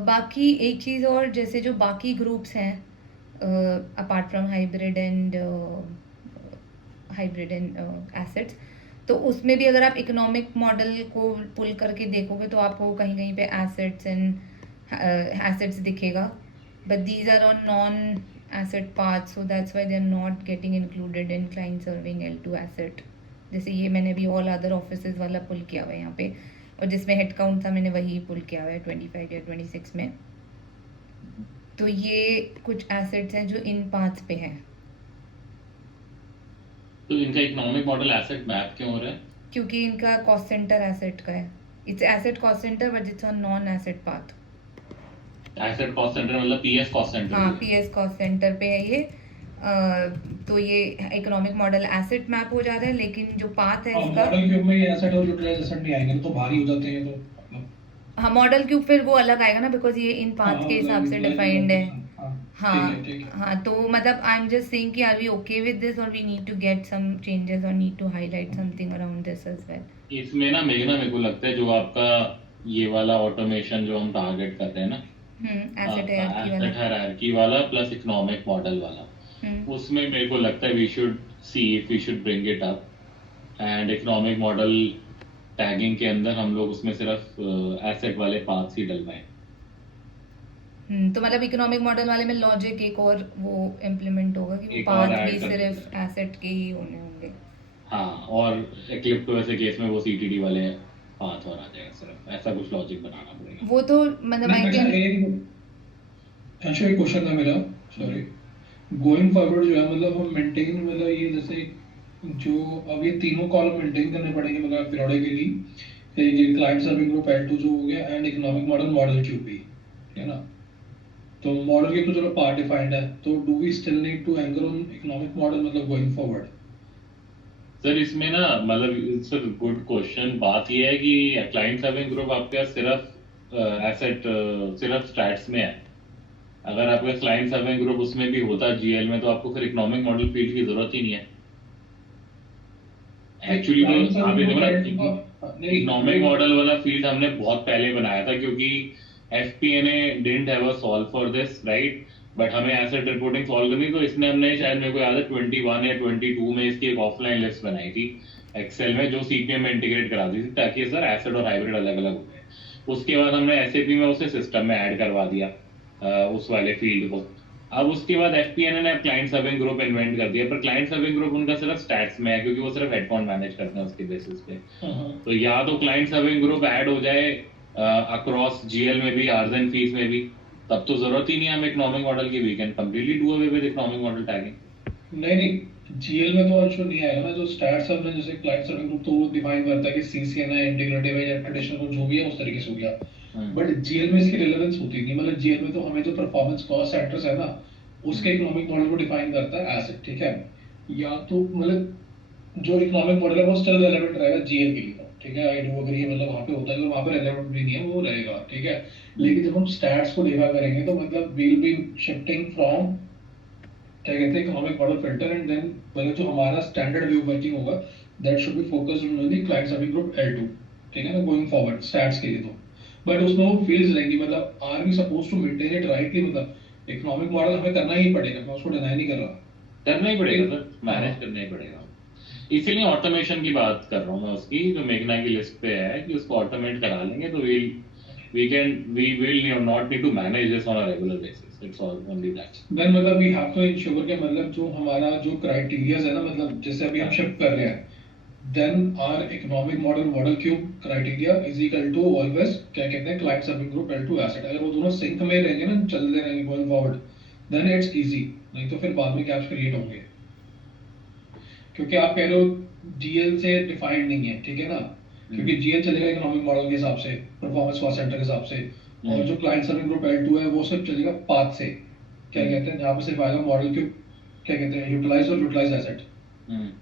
बाकी एक चीज़ और, जैसे जो बाकी ग्रुप्स हैं apart from hybrid and assets, तो उसमें भी अगर आप इकोनॉमिक मॉडल को पुल करके देखोगे तो आपको कहीं कहीं पे एसेट्स दिखेगा, but these are on non asset part, so that's why they are not getting included in client serving L2 asset. जैसे ये मैंने भी ऑल अदर ऑफिसेज वाला पुल किया हुआ है यहाँ पे, और जिसमें हेड काउंट था मैंने वही पुल किया हुआ है 25 या 26 में. तो ये कुछ एसेट्स हैं जो इन पाथ्स पे हैं. तो इनका इकोनॉमिक मॉडल एसेट मैप क्यों हो रहा है? क्योंकि इनका कॉस्ट सेंटर एसेट का है. It's asset cost centre but it's on non asset path. Asset cost centre मतलब पीएस कॉस्ट सेंटर. हाँ, PS कॉस्ट सेंटर पे है ये. तो ये इकोनॉमिक मॉडल एसेट मैप हो जा रहा है, लेकिन जो पाथ है इसका, मॉडल क्यूब में ये एसेट और यूटिलाइज एसेट नहीं आएंगे तो भारी हो जाते हैं, तो मतलब हाँ मॉडल क्यूब फिर वो अलग आएगा ना, बिकॉज ये इन पाथ के हिसाब से डिफाइंड है. हाँ ठीक है. हाँ. तो मतलब आई एम जस्ट सेइंग कि are we okay with this और we need to get some changes और need to highlight something around this as well. इसमें ना मेरे को लगता है जो आपका ये वाला ऑटोमेशन जो हम टारगेट करते हैं ना, एसेट हायरार्की वाला. एसेट हायरार्की वाला प्लस इकोनॉमिक मॉडल वाला, उसमें मेरे को लगता है we should see if we should bring it up, and economic model tagging के अंदर हम लोग उसमें सिर्फ एसेट वाले पार्ट्स ही डलवाएं. तो मतलब इकोनॉमिक मॉडल वाले में लॉजिक एक और वो इम्प्लीमेंट होगा कि वो एक और पाथ add भी कर सिर्फ सकते हैं. एसेट के ही होने होंगे. हाँ, और एक्लिप्टो वैसे केस में वो सीटीडी वाले पाथ और आ जाएगा, सिर्फ ऐसा कुछ लॉजिक बनाना पड़ेगा. वो तो मतलब आई कैन. एक्चुअली क्वेश्चन था मेरा, सॉरी. गोइंग फॉरवर्ड जो है मतलब हम मेंटेन, मतलब ये जैसे जो अब ये तीनों कॉलम मेंटेन करने पड़ेंगे मतलब पीरियोडिकली, ये क्लाइंट सर्विंग ग्रुप L2 जो हो गया एंड इकोनॉमिक मॉडल क्यूब भी है ना. तो मॉडल के तो चलो पार्ट डिफाइंड है, तो do we still need to anchor on economic model मतलब गोइंग फॉरवर्ड? सर इसमें ना मतलब इट्स अ गुड क्वेश्चन. बात ये है कि क्लाइंट सर्विंग ग्रुप आपका सिर्फ एसेट सिर्फ स्टैट्स में है. अगर आपका क्लाइंट सर्विंग ग्रुप उसमें भी होता जीएल में, तो आपको फिर इकोनॉमिक मॉडल फील्ड की जरूरत ही नहीं है एक्चुअली. तो आप ये देखो ना, इकोनॉमिक मॉडल वाला फील्ड हमने बहुत पहले बनाया था, क्योंकि FP&A didn't have a solve for this, right. But हमें एसेट रिपोर्टिंग सॉल्व करनी, तो इसने हमने शायद मेरे को याद है 21 या 22 में इसकी एक ऑफलाइन लिस्ट बनाई थी एक्सेल में, जो CPM में इंटीग्रेट करा दी थी, ताकि सर एसेट और हाइब्रिड अलग अलग हो गए. उसके बाद हमने SAP में उसे सिस्टम में ऐड करवा दिया उस वाले फील्ड को. अब उसके बाद FP&A ने क्लाइंट सर्विंग ग्रुप इन्वेंट कर दिया, पर क्लाइंट सर्विंग ग्रुप उनका सिर्फ स्टैट्स में है, क्योंकि वो सिर्फ हेडकाउंट मैनेज करते हैं उसके बेसिस पे. तो या तो क्लाइंट सर्विंग ग्रुप ऐड हो जाए अक्रॉस GL में भी, आर्स एंड फीस में भी, तब तो जरूरत ही नहीं है हमें इकोनॉमिक मॉडल की. We can completely do away with economic model tagging. नहीं जीएल में तो अंशु नहीं आएगा ना, जो स्टैट्स हमने जैसे क्लाइंट सर्विंग ग्रुप तो वो डिफाइन करता है कि सीसीएन है, इंटीग्रेटिव है या ट्रेडिशनल जो भी है उस तरीके से हो गया। बट जीएल में इसकी रिलेवेंस होती नहीं, मतलब जीएल में तो हमें जो परफॉर्मेंस कॉस्ट सेंटर्स है ना उसके इकोनॉमिक मॉडल को डिफाइन करता है एसेट, ठीक है। या तो मतलब जो इकोनॉमिक मॉडल है वो स्टिल रेलेवेंट रहेगा जीएल के लिए, ठीक है, आई डू अग्री, मतलब वहाँ पे होता है, वहाँ पे रेलेवेंट भी नहीं है वो रहेगा, ठीक है। लेकिन जब हम स्टैट्स को देखा करेंगे तो मतलब वील बी शिफ्टिंग फ्रॉम क्या कहते हैं economic model filter and then मतलब जो हमारा स्टैंडर्ड वे ऑफ वर्किंग होगा that should be focused on the client serving group L2, ठीक है ना, गोइंग फॉरवर्ड स्टैट्स के लिए तो। बट उसमें वो फील्ड्स रहेंगी, मतलब are we suppose to maintain it rightly, मतलब इकोनॉमिक मॉडल हमें करना ही पड़ेगा, मैं उसको डिनाई नहीं कर रहा, करना ही पड़ेगा सर, हाँ। मैनेज करना ही पड़ेगा। इसीलिए ऑटोमेशन की बात कर रहा हूँ मैं, उसकी जो मेघना की लिस्ट पे है कि उसको ऑटोमेट करा लेंगे तो we will not need to manage this on a regular basis. It's all only that. Then मतलब वी हैव टू इंश्योर के मतलब जो हमारा जो क्राइटेरियाज है ना, मतलब जैसे अभी हम शिफ्ट कर रहे हैं then are economic model cube criteria is equal to always क्या कहते हैं client serving group L2 asset. अगर वो दोनों सिंक में रहेंगे ना, चलते रहेंगे going forward, then it's easy, नहीं तो फिर बाद में गैप्स क्रिएट होंगे, क्योंकि आप कह रहे हो जीएल से डिफाइंड नहीं है, ठीक है ना, क्योंकि जीएल चलेगा इकोनॉमिक मॉडल के हिसाब से, परफॉर्मेंस कॉस्ट सेंटर के हिसाब से, और जो क्लाइंट सर्विंग ग्रुप L2 है वो सिर्फ चलेगा पाथ से, क्या कहते हैं जहाँ पे सिर्फ आएगा मॉडल क्यूब क्या कहते हैं यूटिलाइज और utilize asset,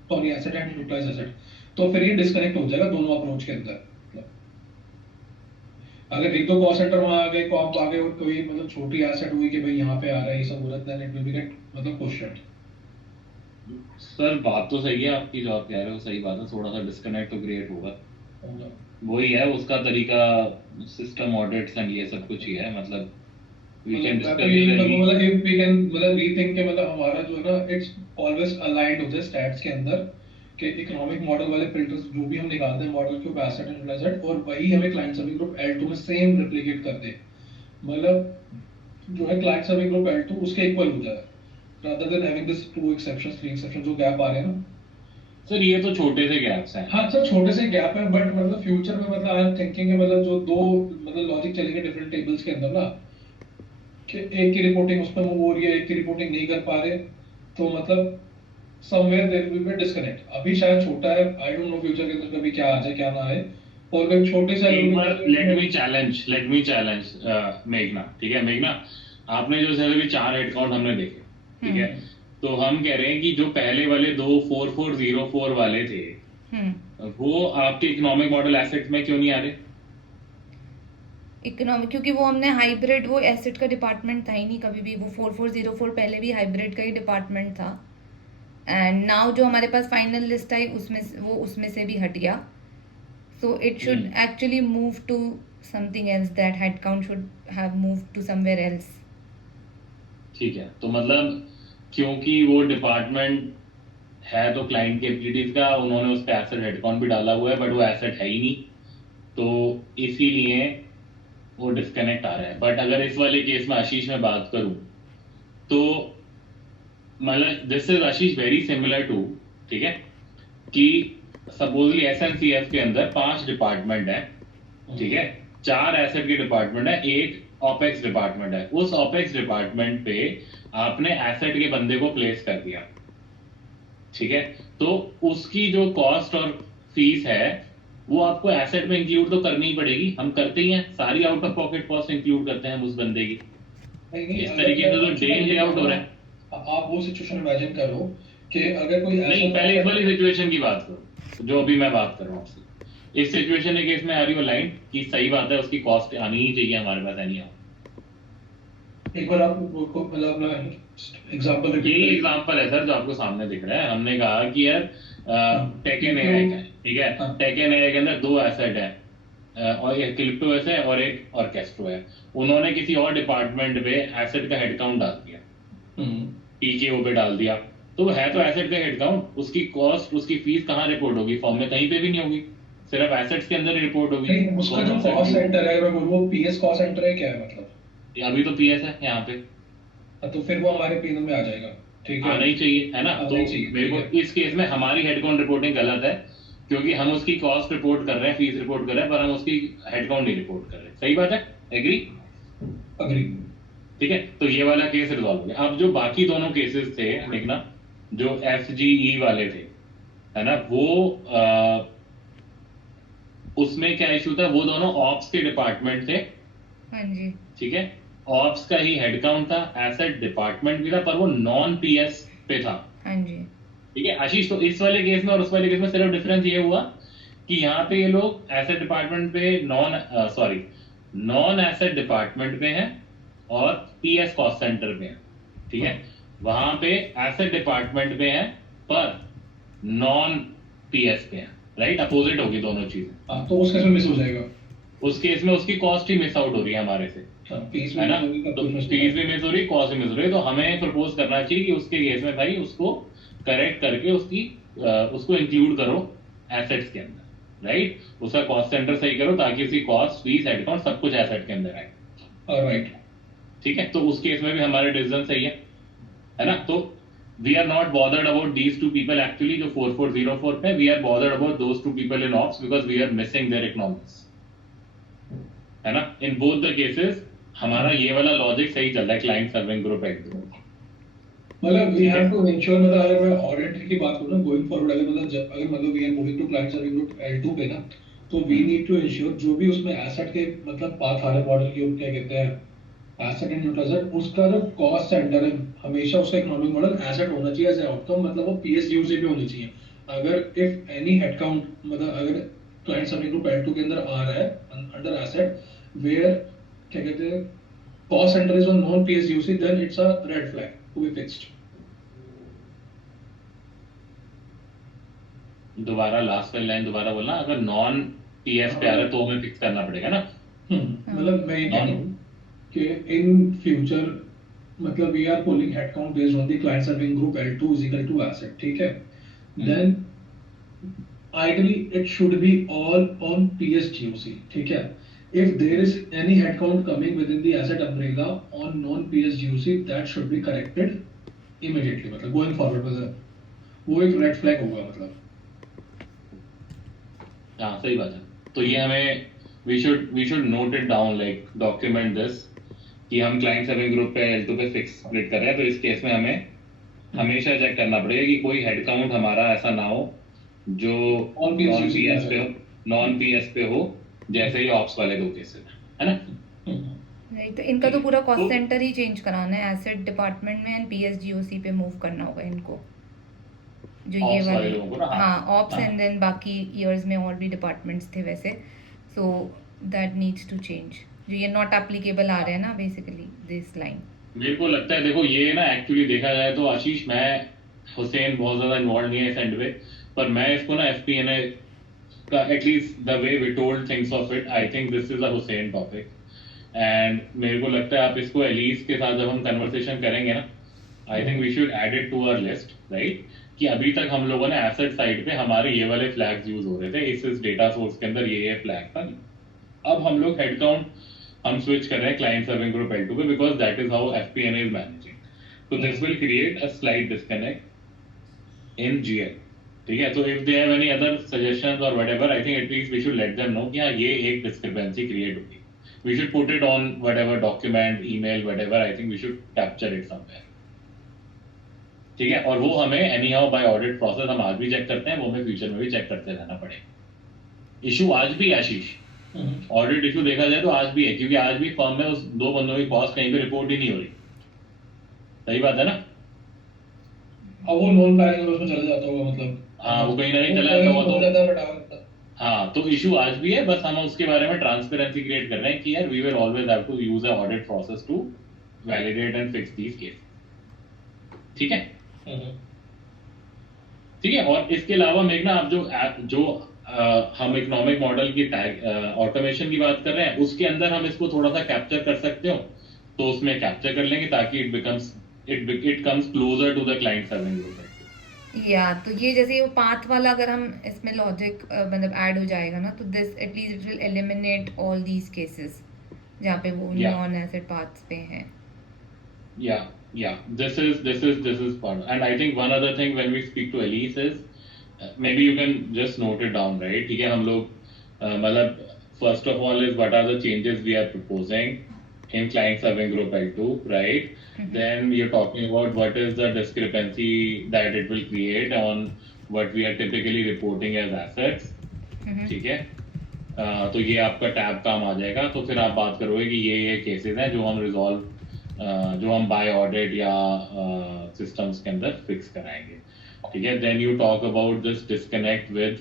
sorry asset and utilize asset. तो फिर ये डिस्कनेक्ट हो जाएगा दोनों अप्रोच के अंदर। अगर एक दो कॉस्ट सेंटर वहां आ गए, कॉम्प आ गए और कोई मतलब छोटी एसेट हुई कि भाई यहाँ पे आ रहा है ये सब हो रहा है, then it will be get मतलब क्वेश्चन। सर बात तो सही है आपकी, जो आप कह रहे हो सही बात है, थोड़ा सा डिस्कनेक्ट तो क्रिएट होगा, वही है उसका तरीका, सिस्टम ऑडिट्स एंड ये सब कुछ ही है, मतलब we can discuss मतलब if we can मतलब रीथिंक के मतलब हमारा जो है ना इट्स ऑलवेज अलाइंड हो जाए स्टैट्स के अंदर कि इकोनॉमिक मॉडल वाले फिल्टर्स जो भी हम निकालते हैं model cube asset and asset, और वही हमें क्लाइंट सर्विंग ग्रुप L2 में सेम रेप्लिकेट कर दे, मतलब जो है क्लाइंट सर्विंग ग्रुप L2 उसके इक्वल हो जाए, rather than having this two exceptions, three exceptions जो गैप आ रहे हैं ना। सर ये तो छोटे से गैप्स हैं। हाँ सर छोटे से गैप है, बट मतलब फ्यूचर में मतलब आई एम थिंकिंग मतलब जो दो मतलब लॉजिक चलेंगे डिफरेंट टेबल्स के अंदर ना, कि एक की रिपोर्टिंग उस पर मूव हो रही है, एक की रिपोर्टिंग नहीं कर पा रहे, तो मतलब somewhere there will be disconnect. अभी शायद छोटा है, आई डोंट नो फ्यूचर के अंदर कभी क्या आ जाए क्या ना आए, और अगर छोटे से लेट मी चैलेंज मेघना, ठीक है मेघना, आपने जो सर अभी 4 हेड काउंट हमने देखे, ठीक है, तो हम कह रहे हैं कि जो पहले वाले 2 4404 वाले थे वो आपके इकोनॉमिक मॉडल एसेट में क्यों नहीं आ रहे? इकोनॉमिक क्योंकि वो हमने हाइब्रिड, वो एसेट का डिपार्टमेंट था ही नहीं कभी भी, वो 4404 पहले भी हाइब्रिड का ही डिपार्टमेंट था, एंड नाउ जो हमारे पास फाइनल लिस्ट आई उसमें वो उसमें से भी हट गया, so it should actually move to something else, that head count should have move to somewhere else. ठीक है, तो मतलब क्योंकि वो डिपार्टमेंट है तो क्लाइंट के एबिलिटीज का, उन्होंने उस पर एसेट हेड काउंट भी डाला हुआ है, बट वो एसेट है ही नहीं, तो इसीलिए वो डिस्कनेक्ट आ रहा है। बट अगर इस वाले केस में आशीष में बात करूं तो मतलब this is Ashish very similar to, ठीक है, कि सपोजली SNCF के अंदर 5 डिपार्टमेंट है, ठीक है, 4 एसेट के डिपार्टमेंट है, 1 ऑपेक्स डिपार्टमेंट है, उस ऑपेक्स डिपार्टमेंट पे आपने एसेट के बंदे को प्लेस कर दिया, ठीक है, तो उसकी जो कॉस्ट और फीस है वो आपको एसेट में इंक्लूड तो करनी ही पड़ेगी, हम करते ही हैं, सारी out of pocket cost include करते हैं उस बंदे की, इस तरीके से तो डे इन डे आउट हो रहा है। आप वो सिचुएशन इमेजिन करो कि अगर कोई नहीं, पहले इस वाली सिचुएशन की बात करो जो अभी मैं बात कर रहा हूँ आपसे, इस सिचुएशन के केस में आ रही हो लाइन कि सही बात है, उसकी कॉस्ट आनी ही चाहिए हमारे पास, एनी हाउ। एक बार आप को मतलब अपना एग्जांपल, यही एग्जांपल है सर जो आपको सामने दिख रहा है, हमने कहा कि यार टेक एन एआई का, ठीक है, टेक एन एआई के अंदर 2 एसेट है, और एक क्लिप्टो एस है और एक ऑर्केस्ट्रो है, उन्होंने किसी और डिपार्टमेंट पे एसेट का हेड काउंट डाल दिया, PKO पे डाल दिया, तो है तो एसेट का हेड काउंट, उसकी कॉस्ट उसकी फीस कहाँ रिपोर्ट होगी? फॉर्म में कहीं पे भी नहीं होगी, सिर्फ एसेट्स के अंदर रिपोर्ट होगी। उसका जो कॉस्ट सेंटर है वो PS कॉस्ट सेंटर है क्या है, मतलब अभी तो PS है यहाँ पे, तो फिर वो हमारे पीएनएल में आ जाएगा, ठीक है, आना ही चाहिए, है ना। तो मेरे को इस केस में हमारी हेड काउंट रिपोर्टिंग गलत है, क्योंकि हम उसकी कॉस्ट रिपोर्ट कर रहे हैं, फीस रिपोर्ट कर रहे हैं, पर हम उसकी हेड काउंट नहीं रिपोर्ट कर रहे। सही बात है, एग्री? अग्री। ठीक है, तो ये वाला केस रिजॉल्व हो गया। अब जो बाकी दोनों केसेस थे देखना, जो FGE वाले थे, है ना, वो उसमें क्या इशू था, वो दोनों ऑप्स के डिपार्टमेंट थे, हाँ जी। ठीक है, ऑप्स का ही हेड काउंट था, एसेट डिपार्टमेंट भी था, पर वो नॉन PS पे था, हाँ जी। ठीक है आशीष। तो इस वाले केस में और उस वाले केस में सिर्फ डिफरेंस ये हुआ कि यहाँ पे ये लोग एसेट डिपार्टमेंट पे नॉन एसेट डिपार्टमेंट पे हैं और PS कॉस्ट सेंटर पे हैं, ठीक है। वहां पे एसेट डिपार्टमेंट पे हैं पर नॉन PS पे हैं, राइट, अपोजिट होगी दोनों चीजें। हाँ, तो उस केस में मिस हो जाएगा। उस केस में उसकी कॉस्ट ही मिस आउट हो रही है हमारे से, हाँ, फीस है में ना, मिस होगी, सब तो कुछ मिस हो फीस जाएगा। भी मिस हो रही, कॉस्ट भी मिस हो रही, तो हमें प्रपोज करना चाहिए कि उसके केस में भाई उसको करेक्ट करके उसको इंक्लूड करो एसेट्स के अंदर, राइट, उसका कॉस्ट सेंटर सही करो ताकि उसकी कॉस्ट, फीस, हेडकाउंट सब कुछ एसेट के अंदर आए, राइट। ठीक है। तो उस केस में भी हमारे डिसीजन सही है ना। तो we are not bothered about these two people actually जो 4404 पे, we are bothered about those two people in ops because we are missing their economics, है ना। इन बोथ द केसेस हमारा ये वाला लॉजिक सही चल रहा है, क्लाइंट सर्विंग ग्रुप L2। मतलब वी हैव टू इंश्योर, मतलब अगर मैं ऑडिट की बात करूँ ना, गोइंग फॉरवर्ड, अगर we are moving to client serving group L2 पे ना, तो वी नीड टू इंश्योर जो भी उसमें एसेट के मतलब पाथ आ रहे मॉडल की, क्या कहते हैं, एसेट एंड न्यूट्रल, उसका जो कॉस्ट सेंटर है हमेशा उसका इकोनॉमिक मॉडल एसेट होना चाहिए एज ए आउटकम, मतलब वो PSUC पे होनी चाहिए। अगर इफ एनी हेडकाउंट, मतलब अगर क्लाइंट सर्विंग ग्रुप L2 के अंदर आ रहा है अंडर एसेट वेयर, क्या कहते हैं, cost center is on non-PSUC, then it's a red flag to be fixed. दोबारा लास्ट वाली लाइन दोबारा बोलना, अगर नॉन PS पे आ रहा है तो हमें फिक्स करना पड़ेगा ना। मतलब मैं ये कह रहा हूँ कि इन फ्यूचर, मतलब we are pulling headcount based on the client serving group L2 is equal to asset, ठीक है, then ideally it should be all on PSGOC, ठीक है। If there is any headcount coming within the asset umbrella on non-PSGOC, that should be corrected immediately, मतलब going forward, मतलब वो एक red flag होगा, मतलब हाँ सही बात है। तो ये हमें we should note it down, like document this कि हम क्लाइंट सर्विंग ग्रुप पे L2 पे फिक्स स्प्लिट कर रहे हैं। तो इस केस में हमें हमेशा चेक करना पड़ेगा कि कोई हेडकाउंट हमारा ऐसा ना हो जो नॉन PS पे हो, जैसे ही ऑप्स वाले दो केसेस है ना। नहीं तो इनका तो पूरा कॉस्ट सेंटर ही चेंज कराना है, एसेट डिपार्टमेंट में एंड PSGOC पे मूव करना होगा इनको, जो ये Ops वाले वाले, लोगों को ना, हाँ ऑप्स एंड देन बाकी ईयर्स में और भी डिपार्टमेंट्स थे वैसे, so that needs to change, जो ये नॉट एप्लीकेबल आ रहे हैं ना बेसिकली दिस लाइन। मेरे को लगता है देखो ये ना एक्चुअली देखा जाए तो आशीष, मैं हुसैन बहुत ज्यादा इन्वॉल्व नहीं है इस एंड पे, पर मैं इसको ना FP&A का at least the way we told things of it, I think this is a हुसैन टॉपिक एंड मेरे को लगता है आप इसको एलीस के साथ जब हम कन्वर्सेशन करेंगे ना, I think we should add it to our list, right, कि अभी तक हम लोगों ने एसेट साइड पे हमारे ये वाले फ्लैग्स यूज हो रहे थे, इस डेटा सोर्स के अंदर ये फ्लैग था। अब हम लोग हेडकाउंट हम स्विच कर रहे हैं क्लाइंट सर्विंग ग्रुप L2 पे because that is how FP&A is managing, तो this will create a slight disconnect in GL, ठीक है। तो if they have any other suggestions और whatever, I think at least we should let them know कि हाँ ये एक डिस्क्रिपेंसी क्रिएट होगी, we should put it on whatever document, email, whatever, I think we should capture it somewhere, ठीक है। और वो हमें anyhow bye audit process हम आज भी चेक करते हैं, वो हमें फ्यूचर में भी चेक करते रहना पड़ेगा। इशू आज भी आशीष, ऑडिट इशू देखा जाए तो आज भी है, क्योंकि आज भी फर्म में उस दो बंदों की कॉस्ट कहीं पे रिपोर्ट ही नहीं हो रही, सही बात है ना। अब वो नॉन बैरिंग उसमें चला जाता होगा, मतलब हाँ वो कहीं ना कहीं चला जाता होगा, तो हाँ, हाँ तो इशू आज भी है, बस हम उसके बारे में ट्रांसपेरेंसी क्रिएट कर रहे हैं कि यार we will always have to use a audit process to validate and fix these case, ठीक है। ठीक है। और इसके अलावा मेघना, आप जो हम इकोनॉमिक मॉडल की ऑटोमेशन की बात कर रहे हैं, उसके अंदर हम इसको थोड़ा सा कैप्चर कर सकते हो, तो उसमें कैप्चर कर लेंगे ताकि it comes closer to the client serving group. या तो ये जैसे वो पाथ वाला अगर हम इसमें लॉजिक मतलब ऐड हो जाएगा ना, तो this at least it will eliminate all these cases जहाँ पे वो नॉन एसेट पाथ्स पे हैं। Yeah, this is part, and I think one other thing when we speak to Elise is maybe you can just note it down, right? ठीक है, हम लोग मतलब first of all is what are the changes we are proposing, in client serving group L2, right? Then we are talking about what is the discrepancy that it will create on what we are typically reporting as assets. ठीक है? तो ये आपका tab काम आ जाएगा, तो फिर आप बात करोगे कि ये केसेस हैं जो हम रिजॉल्व जो हम बाय ऑडिट या सिस्टम्स के अंदर फिक्स कराएंगे. ठीक है? Then you talk about this disconnect with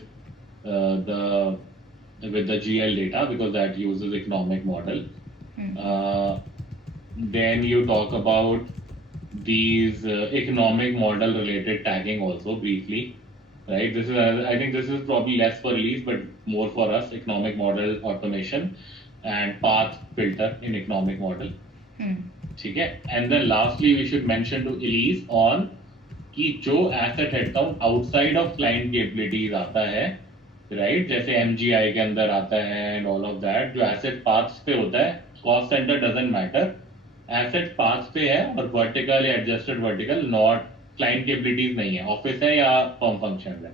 the GL data because that uses economic model. Then you talk about these economic model related tagging also briefly, right? This is I think this is probably less for release but more for us, economic model automation and path filter in economic model. ठीक है? And then lastly we should mention to Elise on कि जो asset headcount outside of client capabilities आता है, right? जैसे MGI के अंदर आता है and all of that, जो asset paths पे होता है, cost center doesn't matter, asset paths पे है और vertical या adjusted vertical not client capabilities नहीं है, office है या firm functions है,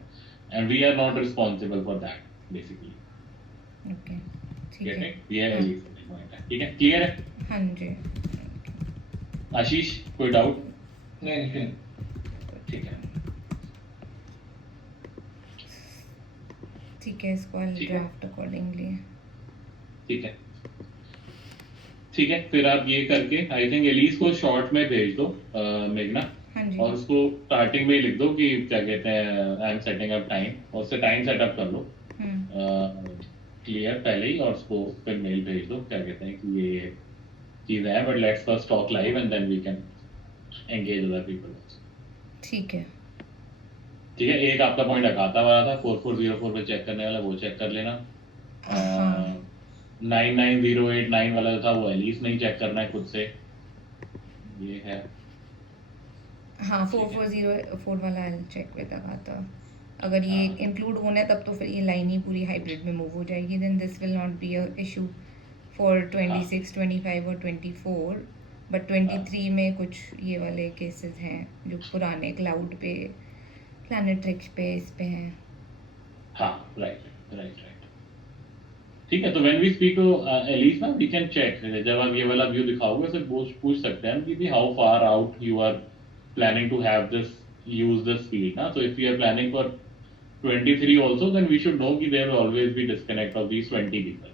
and we are not responsible for that basically. Okay, ठीक है. ये है Elise का point है. ठीक है? Clear है? हाँ जी. आशीष कोई डाउट? नहीं. ठीक है. ठीक है, इसको I'll draft accordingly. ठीक है. ठीक है, फिर आप ये करके आई थिंक एलिस को शॉर्ट में भेज दो मेघना. हाँ जी. और उसको स्टार्टिंग में ही लिख दो कि क्या कहते हैं I am setting up time, और उससे टाइम सेटअप कर लो क्लियर पहले ही, और उसको फिर मेल भेज दो क्या कहते हैं कि ये चीज़ है, but let's first talk live and then we can engage other people. ठीक है. ठीक है, एक आपका पॉइंट अकाता वाला था 4404 पे चेक करने वाला, वो चेक कर लेना. 99089 वाला था वो एलिस नहीं चेक करना है खुद से, ये है. हाँ 4404 वाला I'll check with अकाता. अगर ये इंक्लूड होना है तब तो फिर ये लाइन ही पूरी हाइब्रिड में मूव हो जाएगी, then this will not be a issue for 26, 25 और 24. बट 23 में कुछ ये वाले केसेस हैं जो पुराने क्लाउड पे, प्लैनेट्रिक्स पे, इस पे हैं. हाँ राइट. ठीक है, तो when we speak to Alice ना वी कैन चेक, जब आप ये वाला व्यू दिखाओगे तो पूछ सकते हैं कि how far out you are planning to have this use this speed ना. तो if you are planning for 23 also then we should know कि there will always be disconnect of these 20 people.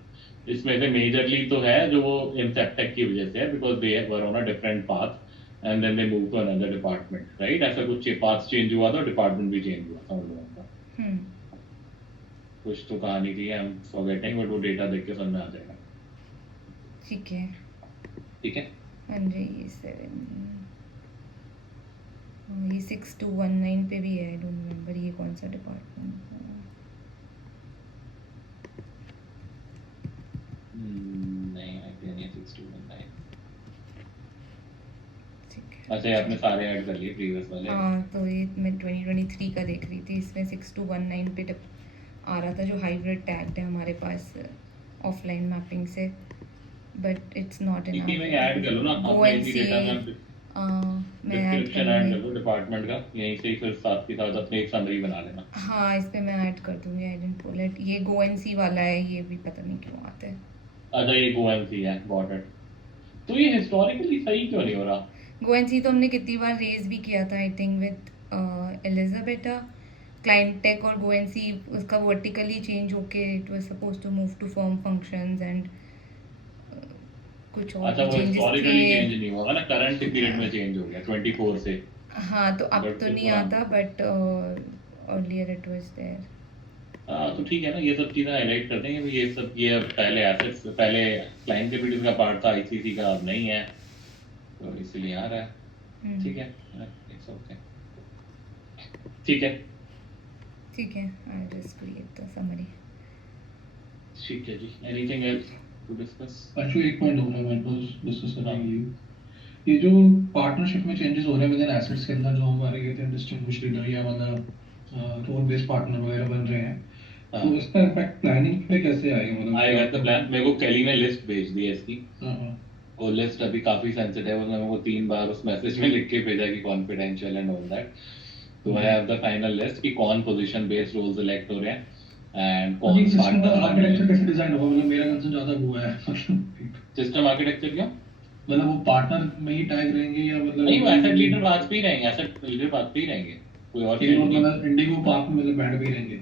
इसमें से मेजरली तो है जो वो इंसेप्टेक की वजह से है, because they were on a different path and then they move to another department, right? ऐसा कुछ पाथ चेंज हुआ था, डिपार्टमेंट भी चेंज हुआ था उन लोगों का. कुछ तो कहानी थी, आई एम फॉरगेटिंग, बट वो डेटा देख के समझ में आ जाएगा. ठीक है. हाँ जी. ये 6219 पे भी है, आई डोंट रिमेम्बर ये कौन सा डिपार्टमेंट है. नहीं आईडिया नहीं. 6219. अच्छा, आपने सारे ऐड कर लिए प्रीवियस वाले. हाँ, तो ये मैं 2023 का देख रही थी, इसमें 6219 पे आ रहा था जो हाइब्रिड टैग्ड है हमारे पास ऑफलाइन मैपिंग से, बट इट्स नॉट इनफ. में ऐड कर लो ना अपने इसी डेटा में, मैं ऐड कर लो डिपार्टमेंट का, यहीं से ही फिर साथ के साथ अपनी एक समरी बना लेना. हाँ, इस पे मैं ऐड कर दूंगी. I didn't pull it. ये GoNC वाला है, ये भी पता नहीं क्यों आता है. अच्छा, ये GoNC है, गॉट इट. तो ये हिस्टोरिकली सही क्यों नहीं हो रहा? GoNC तो हमने कितनी बार रेज भी किया था, I think with Elizabetta. Client tech और GoNC उसका वर्टिकली चेंज होके it was supposed to move to firm functions and कुछ और अच्छा, वो चेंजेस हिस्टोरिकली थे. चेंज नहीं हुआ ना, करंट पीरियड में चेंज हो गया 24 से. हाँ, तो अब तो नहीं आता, but earlier it was there. हाँ, तो ठीक है ना, ये सब चीज़ें हाईलाइट कर देंगे. ये सब ये अब पहले एसेट्स, पहले क्लाइंट कैपिटल का पार्ट था, ICC का अब नहीं है, तो इसलिए आ रहा है. ठीक है, इट्स ओके. ठीक है. I just create the summary. ठीक है जी. Anything else to discuss? Actually एक पॉइंट होगा मेरे पास डिस्कस करने के लिए. ये जो पार्टनरशिप में चेंजेस हो रहे हैं विद इन एसेट्स के अंदर, जो हमारे कहते हैं डिस्ट्रीब्यूशन लीडर या मतलब रोल बेस्ड पार्टनर वगैरह बन रहे हैं, तो इसका इम्पैक्ट प्लानिंग पे कैसे आएगा? मतलब आएगा तो प्लान, मेरे को केली ने लिस्ट भेज दी है इसकी. हाँ. वो लिस्ट अभी काफी सेंसिटिव है, उसने मेरे को 3 बार उस मैसेज में लिख के भेजा कि कॉन्फिडेंशियल एंड ऑल दैट. तो I have the final list कि कौन पोजीशन बेस्ड रोल सिलेक्ट हो रहे हैं एंड कौन पार्टनर आर्किटेक्चर कैसे डिजाइन होगा. मतलब मेरा कंसर्न ज्यादा हुआ है. सिस्टम आर्किटेक्चर क्यों? मतलब वो पार्टनर में ही टैग रहेंगे या मतलब नहीं, वो एसेट लीडर पाथ पे ही रहेंगे, एसेट लीडर पाथ पे ही रहेंगे, कोई और कि change वो नहीं। मतलब इंडिगो पार्क में मतलब बैठ भी रहेंगे